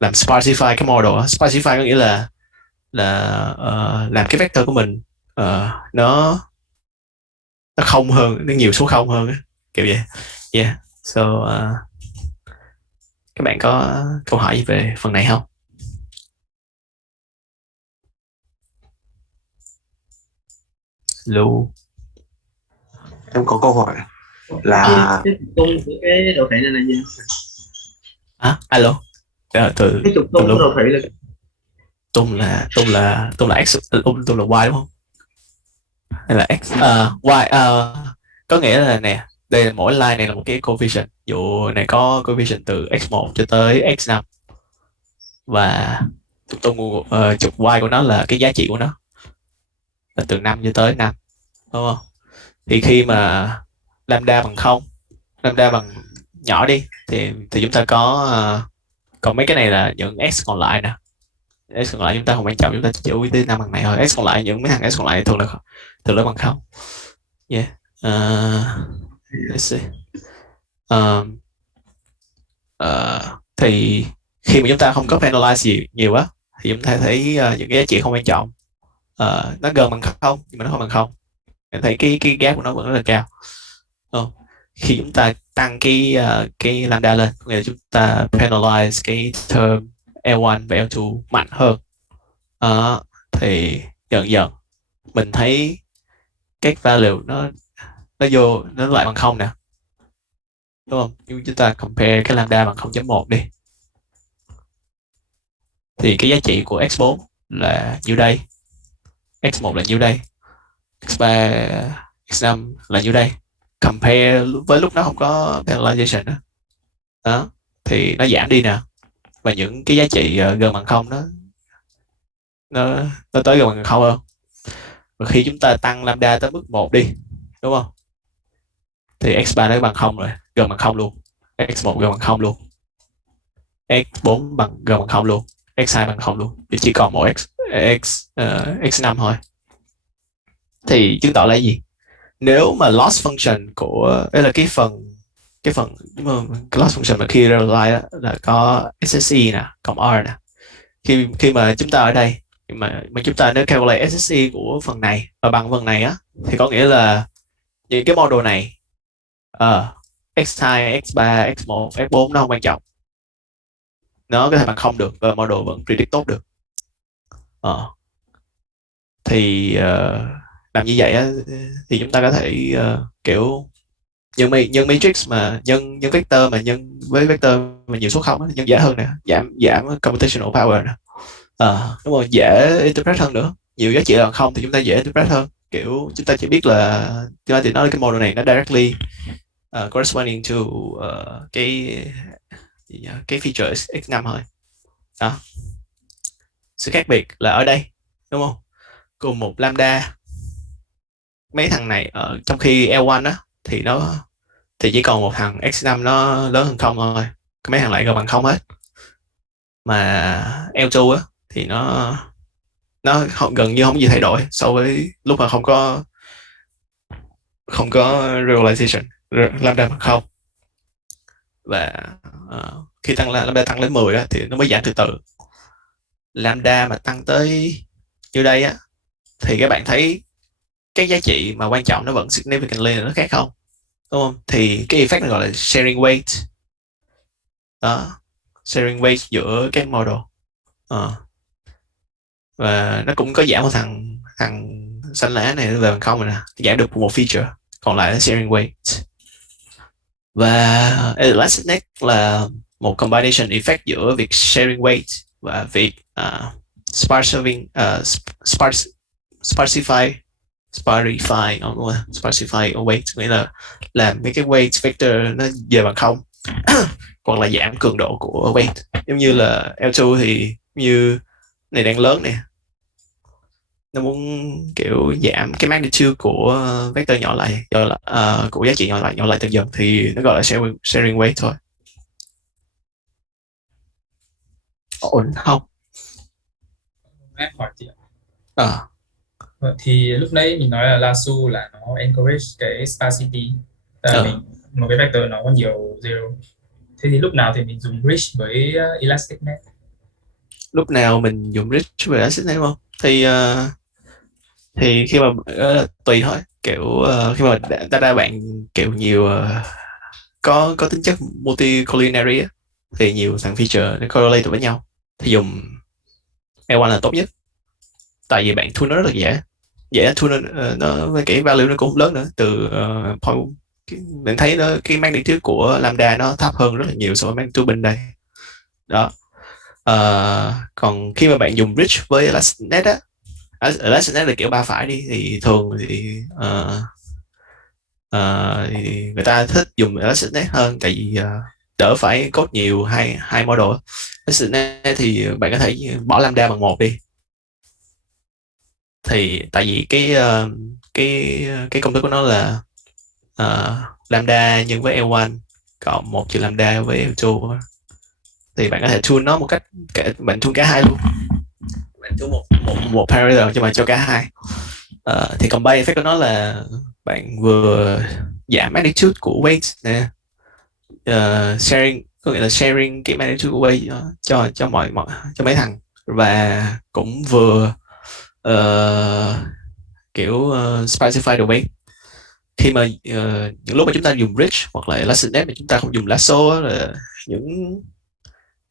làm sparsify cái model. Sparsify có nghĩa là làm cái vector của mình nó không hơn, nó nhiều số không hơn, kiểu vậy. Yeah. So các bạn có câu hỏi gì về phần này không? Lưu. Em có câu hỏi. là cái trục tung của cái đồ thị này là gì? Alo. Từ Cái trục từ tung của luôn. đồ thị là Tung là x, tung là y đúng không, hay là x, y, có nghĩa là nè, đây là mỗi line này là một cái coefficient. Dụ này có coefficient từ x1 cho tới x5, và trục tung trục y của nó là cái giá trị của nó là từ 5 cho tới 5, đúng không? Thì khi mà lambda bằng 0, lambda bằng nhỏ đi, thì chúng ta còn mấy cái này là những x còn lại nè. S còn lại chúng ta không quan trọng, chúng ta chỉ chú ý tới 5 bằng này thôi. S còn lại, những mấy thằng S còn lại thường là bằng 0. Yeah. Let's see. Thì khi mà chúng ta không có penalize gì nhiều á, thì chúng ta thấy những cái giá trị không quan trọng, nó gần bằng 0 nhưng mà nó không bằng 0. Em thấy cái gap của nó vẫn rất là cao. Khi chúng ta tăng cái lambda lên, nghĩa là chúng ta penalize cái term L1 và L2 mạnh hơn, thì dần dần mình thấy các value nó lại bằng 0 nè, đúng không? Nhưng chúng ta compare cái lambda bằng 0.1 đi, thì cái giá trị của x4 là nhiêu đây, x1 là nhiêu đây, x3, x5 là nhiêu đây, compare với lúc nó không có penalization đó, thì nó giảm đi nè, và những cái giá trị gần bằng 0 nó tới gần bằng 0 hơn. Và khi chúng ta tăng lambda tới mức 1 đi, đúng không, thì x3 nó bằng 0 rồi, gần bằng 0 luôn, x1 gần bằng 0 luôn, x4 gần bằng 0 luôn, x2 bằng 0 luôn, thì chỉ còn một x5 thôi. Thì chứng tỏ là gì? Nếu mà loss function của đây là cái phần loss function mà khi realize là có SSE nè, cộng R nè. Khi mà chúng ta ở đây mà chúng ta nếu calculate SSE của phần này và bằng phần này á, thì có nghĩa là những cái model này x2, x3, x1, x4 nó không quan trọng, nó có thể bằng 0 được và model vẫn predict tốt được. Thì làm như vậy á, thì chúng ta có thể kiểu nhân matrix mà nhân vector mà nhân với vector mà nhiều số 0 nhân dễ hơn nè, giảm computational power nè, đúng rồi, dễ interpret hơn nữa. Nhiều giá trị là 0 thì chúng ta dễ interpret hơn, kiểu chúng ta chỉ biết là chúng ta chỉ nói cái model này nó directly corresponding to cái feature x5 thôi. Đó, sự khác biệt là ở đây, đúng không? Cùng một lambda, mấy thằng này trong khi L1 á thì chỉ còn một thằng x5 nó lớn hơn 0 thôi, mấy thằng lại gần bằng 0 hết. Mà L2 á thì nó gần như không gì thay đổi so với lúc mà không có realization, lambda bằng 0. Và khi lambda tăng lên 10 á, thì nó mới giảm từ từ. Lambda mà tăng tới như đây á, thì các bạn thấy cái giá trị mà quan trọng nó vẫn significantly, nó khác không, đúng không? Thì cái effect này gọi là sharing weight đó, sharing weight giữa các model. Và nó cũng có giảm một thằng xanh lá này về bằng 0 rồi nè, giảm được một feature, còn lại là sharing weight. Và elasticness là một combination effect giữa việc sharing weight và việc sparsify weight, nghĩa là làm mấy cái weight vector nó về bằng 0 còn là giảm cường độ của weight. Giống như là L2 thì như này đang lớn nè, nó muốn kiểu giảm cái magnitude của vector nhỏ lại, của giá trị nhỏ lại dần dần, thì nó gọi là sharing weight thôi. Ổn không? Em hỏi chị ạ. Thì lúc nãy mình nói là lasso là nó encourage cái sparsity, mình một cái vector nó có nhiều zero. Thế thì lúc nào thì mình dùng rich với elasticness? Lúc nào mình dùng rich với elasticness không? Thì khi mà tùy thôi, kiểu khi mà data bạn kiểu nhiều có tính chất multicollineary á, thì nhiều thằng feature nó correlate với nhau, thì dùng L1 là tốt nhất, tại vì bạn thu nó rất là dễ thu nó với cái value nó cũng lớn nữa, từ mình thấy đó, cái magnitude của lambda nó thấp hơn rất là nhiều so với magnitude bên đây đó. Còn khi mà bạn dùng bridge với elasticnet á, elasticnet là kiểu ba phải đi, thì thường thì thì người ta thích dùng elasticnet hơn, tại vì đỡ phải code nhiều hai model. Elasticnet thì bạn có thể bỏ lambda bằng 1 đi, thì tại vì cái công thức của nó là lambda nhân với L1 cộng 1 trừ lambda với L2, thì bạn có thể tune nó một cách bạn tune cả hai luôn, bạn tune một parameter nhưng mà cho cả hai. Thì combine effect của nó là bạn vừa giảm magnitude của weight nè, sharing, có nghĩa là sharing cái magnitude của weight cho cho mấy thằng, và cũng vừa kiểu specify the weight. Khi mà những lúc mà chúng ta dùng bridge hoặc là elasticnet mà chúng ta không dùng lasso là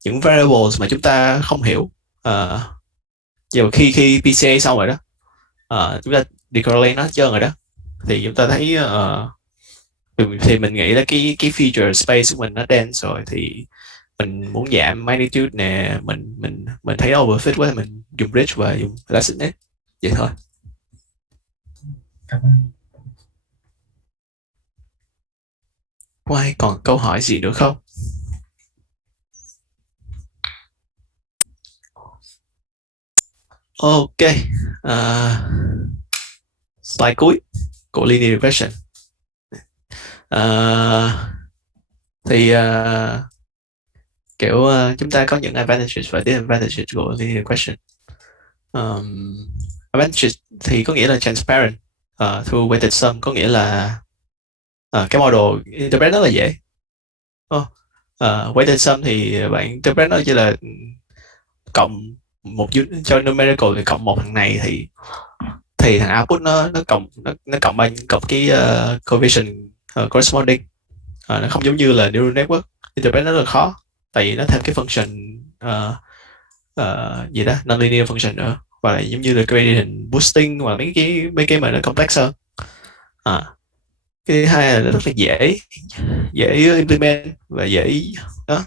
những variables mà chúng ta không hiểu. Giờ khi PCA xong rồi đó, chúng ta decorrelate nó hết trơn rồi đó, thì chúng ta thấy thì mình nghĩ là cái feature space của mình nó dense rồi, thì mình muốn giảm magnitude nè, mình thấy overfit quá thì mình dùng bridge và dùng elasticnet, vậy thôi. Cảm ơn. Quay còn câu hỏi gì nữa không? Ok, slide cuối của linear regression. Thì kiểu chúng ta có những advantages và disadvantages của linear regression. Advantages thì có nghĩa là transparent through weighted sum, có nghĩa là cái model interpret rất là dễ. Weighted sum thì bạn interpret nó chỉ là cộng một cho numerical thì cộng một thằng này, thì thằng output nó cộng cái coefficient corresponding. Nó không giống như là neural network interpret, nó rất là khó, tại vì nó thêm cái function gì đó nonlinear function nữa, và lại giống như là gradient boosting hoặc mấy cái mà nó complex hơn. Cái thứ hai là rất là dễ implement và dễ đó.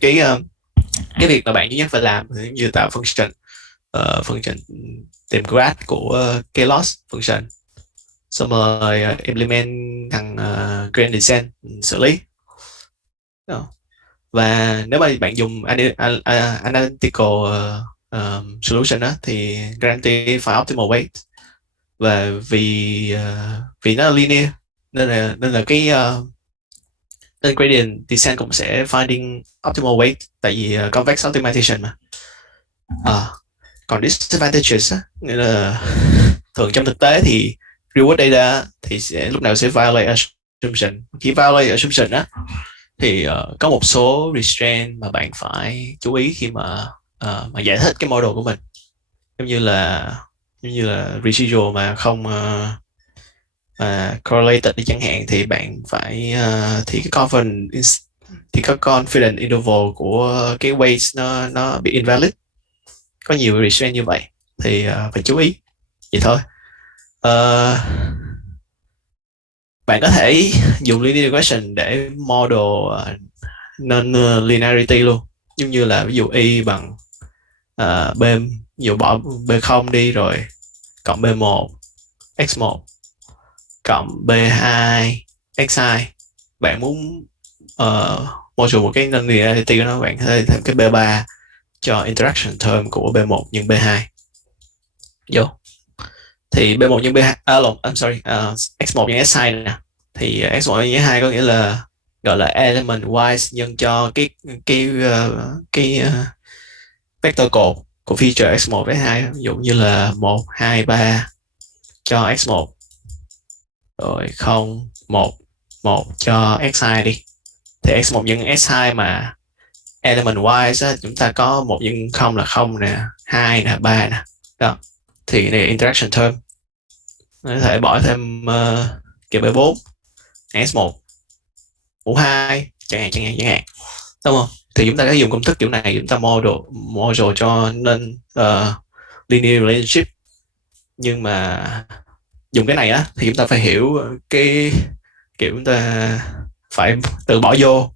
Cái việc mà bạn duy nhất phải làm như tạo function tìm grad của cái loss function, xong rồi implement thằng gradient descent xử lý đó. Và nếu mà bạn dùng analytical solution đó, thì guarantee phải optimal weight, và vì nó linear nên là cái nên gradient descent cũng sẽ finding optimal weight, tại vì convex optimization mà. Còn disadvantages á, nghĩa là thường trong thực tế thì real world data thì lúc nào sẽ violate assumption. Khi violate assumption á, thì có một số restraint mà bạn phải chú ý khi mà giải thích cái model của mình, giống như là residual mà không correlated đi chẳng hạn, thì bạn phải thì cái confidence interval của cái weight nó bị invalid. Có nhiều restraint như vậy thì phải chú ý, vậy thôi. Bạn có thể dùng linear regression để model non-linearity luôn, giống như là ví dụ y bằng b, ví dụ bỏ b0 đi rồi cộng b1 x1 cộng b2 x2. Bạn muốn model một cái non-linearity của nó, bạn có thể thêm cái b3 cho interaction term của b1 nhân b2 vô. Thì b1 nhân b2 x1 nhân s2 nè, thì x1 nhân s2 có nghĩa là gọi là element wise nhân cho cái vector code của feature x1 s2, ví dụ như là 1 2 3 cho x1 rồi 0 1 1 cho x2 đi. Thì x1 nhân s2 mà element wise á, chúng ta có 1 nhân 0 là 0 nè, 2 nè, 3 nè. Đó. Thì này interaction term. Có thể bỏ thêm kiểu b4 s1 mũ 2 chẳng hạn. Đúng không? Thì chúng ta có dùng công thức kiểu này, chúng ta model cho nên linear relationship. Nhưng mà dùng cái này á thì chúng ta phải hiểu cái kiểu người ta phải tự bỏ vô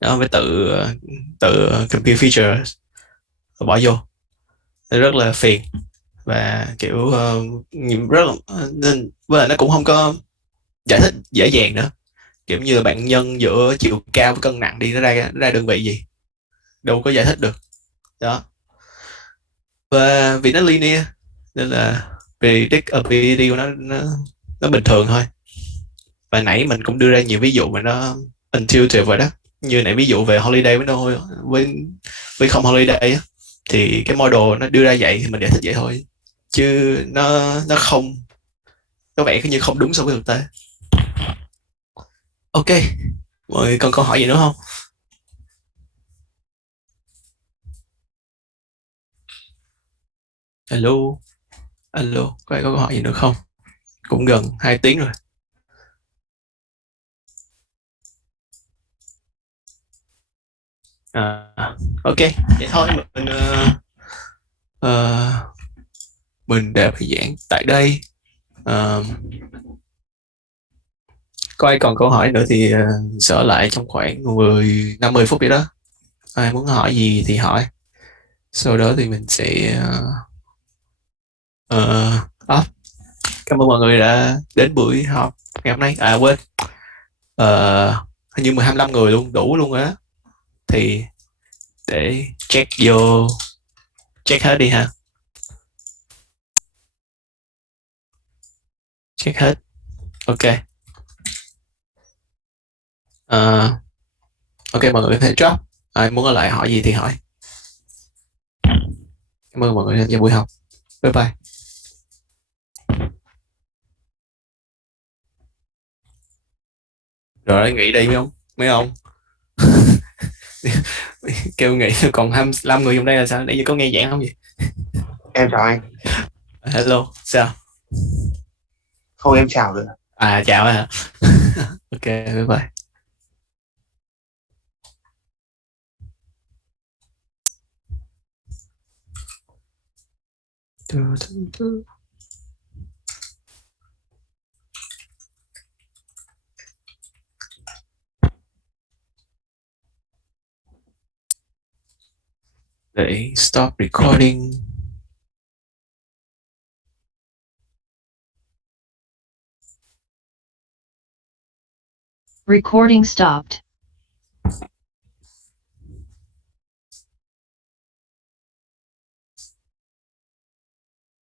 đó, phải tự compute feature bỏ vô, rất là phiền. Và kiểu rất là nên với lại nó cũng không có giải thích dễ dàng nữa, kiểu như là bạn nhân giữa chiều cao với cân nặng đi, nó ra đơn vị gì, đâu có giải thích được đó. Và vì nó linear nên là predict ability của nó bình thường thôi. Và nãy mình cũng đưa ra nhiều ví dụ mà nó intuitive vậy đó, như nãy ví dụ về holiday với no, với không holiday á, thì cái model nó đưa ra vậy thì mình giải thích vậy thôi, chứ nó không có vẻ như không đúng so với thực tế. Ok, mọi người còn câu hỏi gì nữa không? Alo, alo, có ai có câu hỏi gì nữa không? Cũng gần 2 tiếng rồi. Ok, vậy thôi mình để bài giảng tại đây. Có ai còn câu hỏi nữa thì sửa lại trong khoảng 50 phút vậy đó. Ai muốn hỏi gì thì hỏi. Sau đó thì mình sẽ off. Cảm ơn mọi người đã đến buổi họp ngày hôm nay. À quên, hình như 25 người luôn, đủ luôn rồi đó. Thì để check hết đi ha. Check hết. Ok. Ok, mọi người có thể drop. Ai muốn ở lại hỏi gì thì hỏi. Cảm ơn mọi người đã tham gia buổi học. Bye bye. Rồi nghỉ đi mấy ông. Kêu nghỉ, còn 25 người trong đây là sao? Nãy giờ có nghe giảng không vậy? Em chào anh. Hello, sao? Không, em chào nữa. À chào hả? Ok, bye bye. Để stop recording. Recording stopped.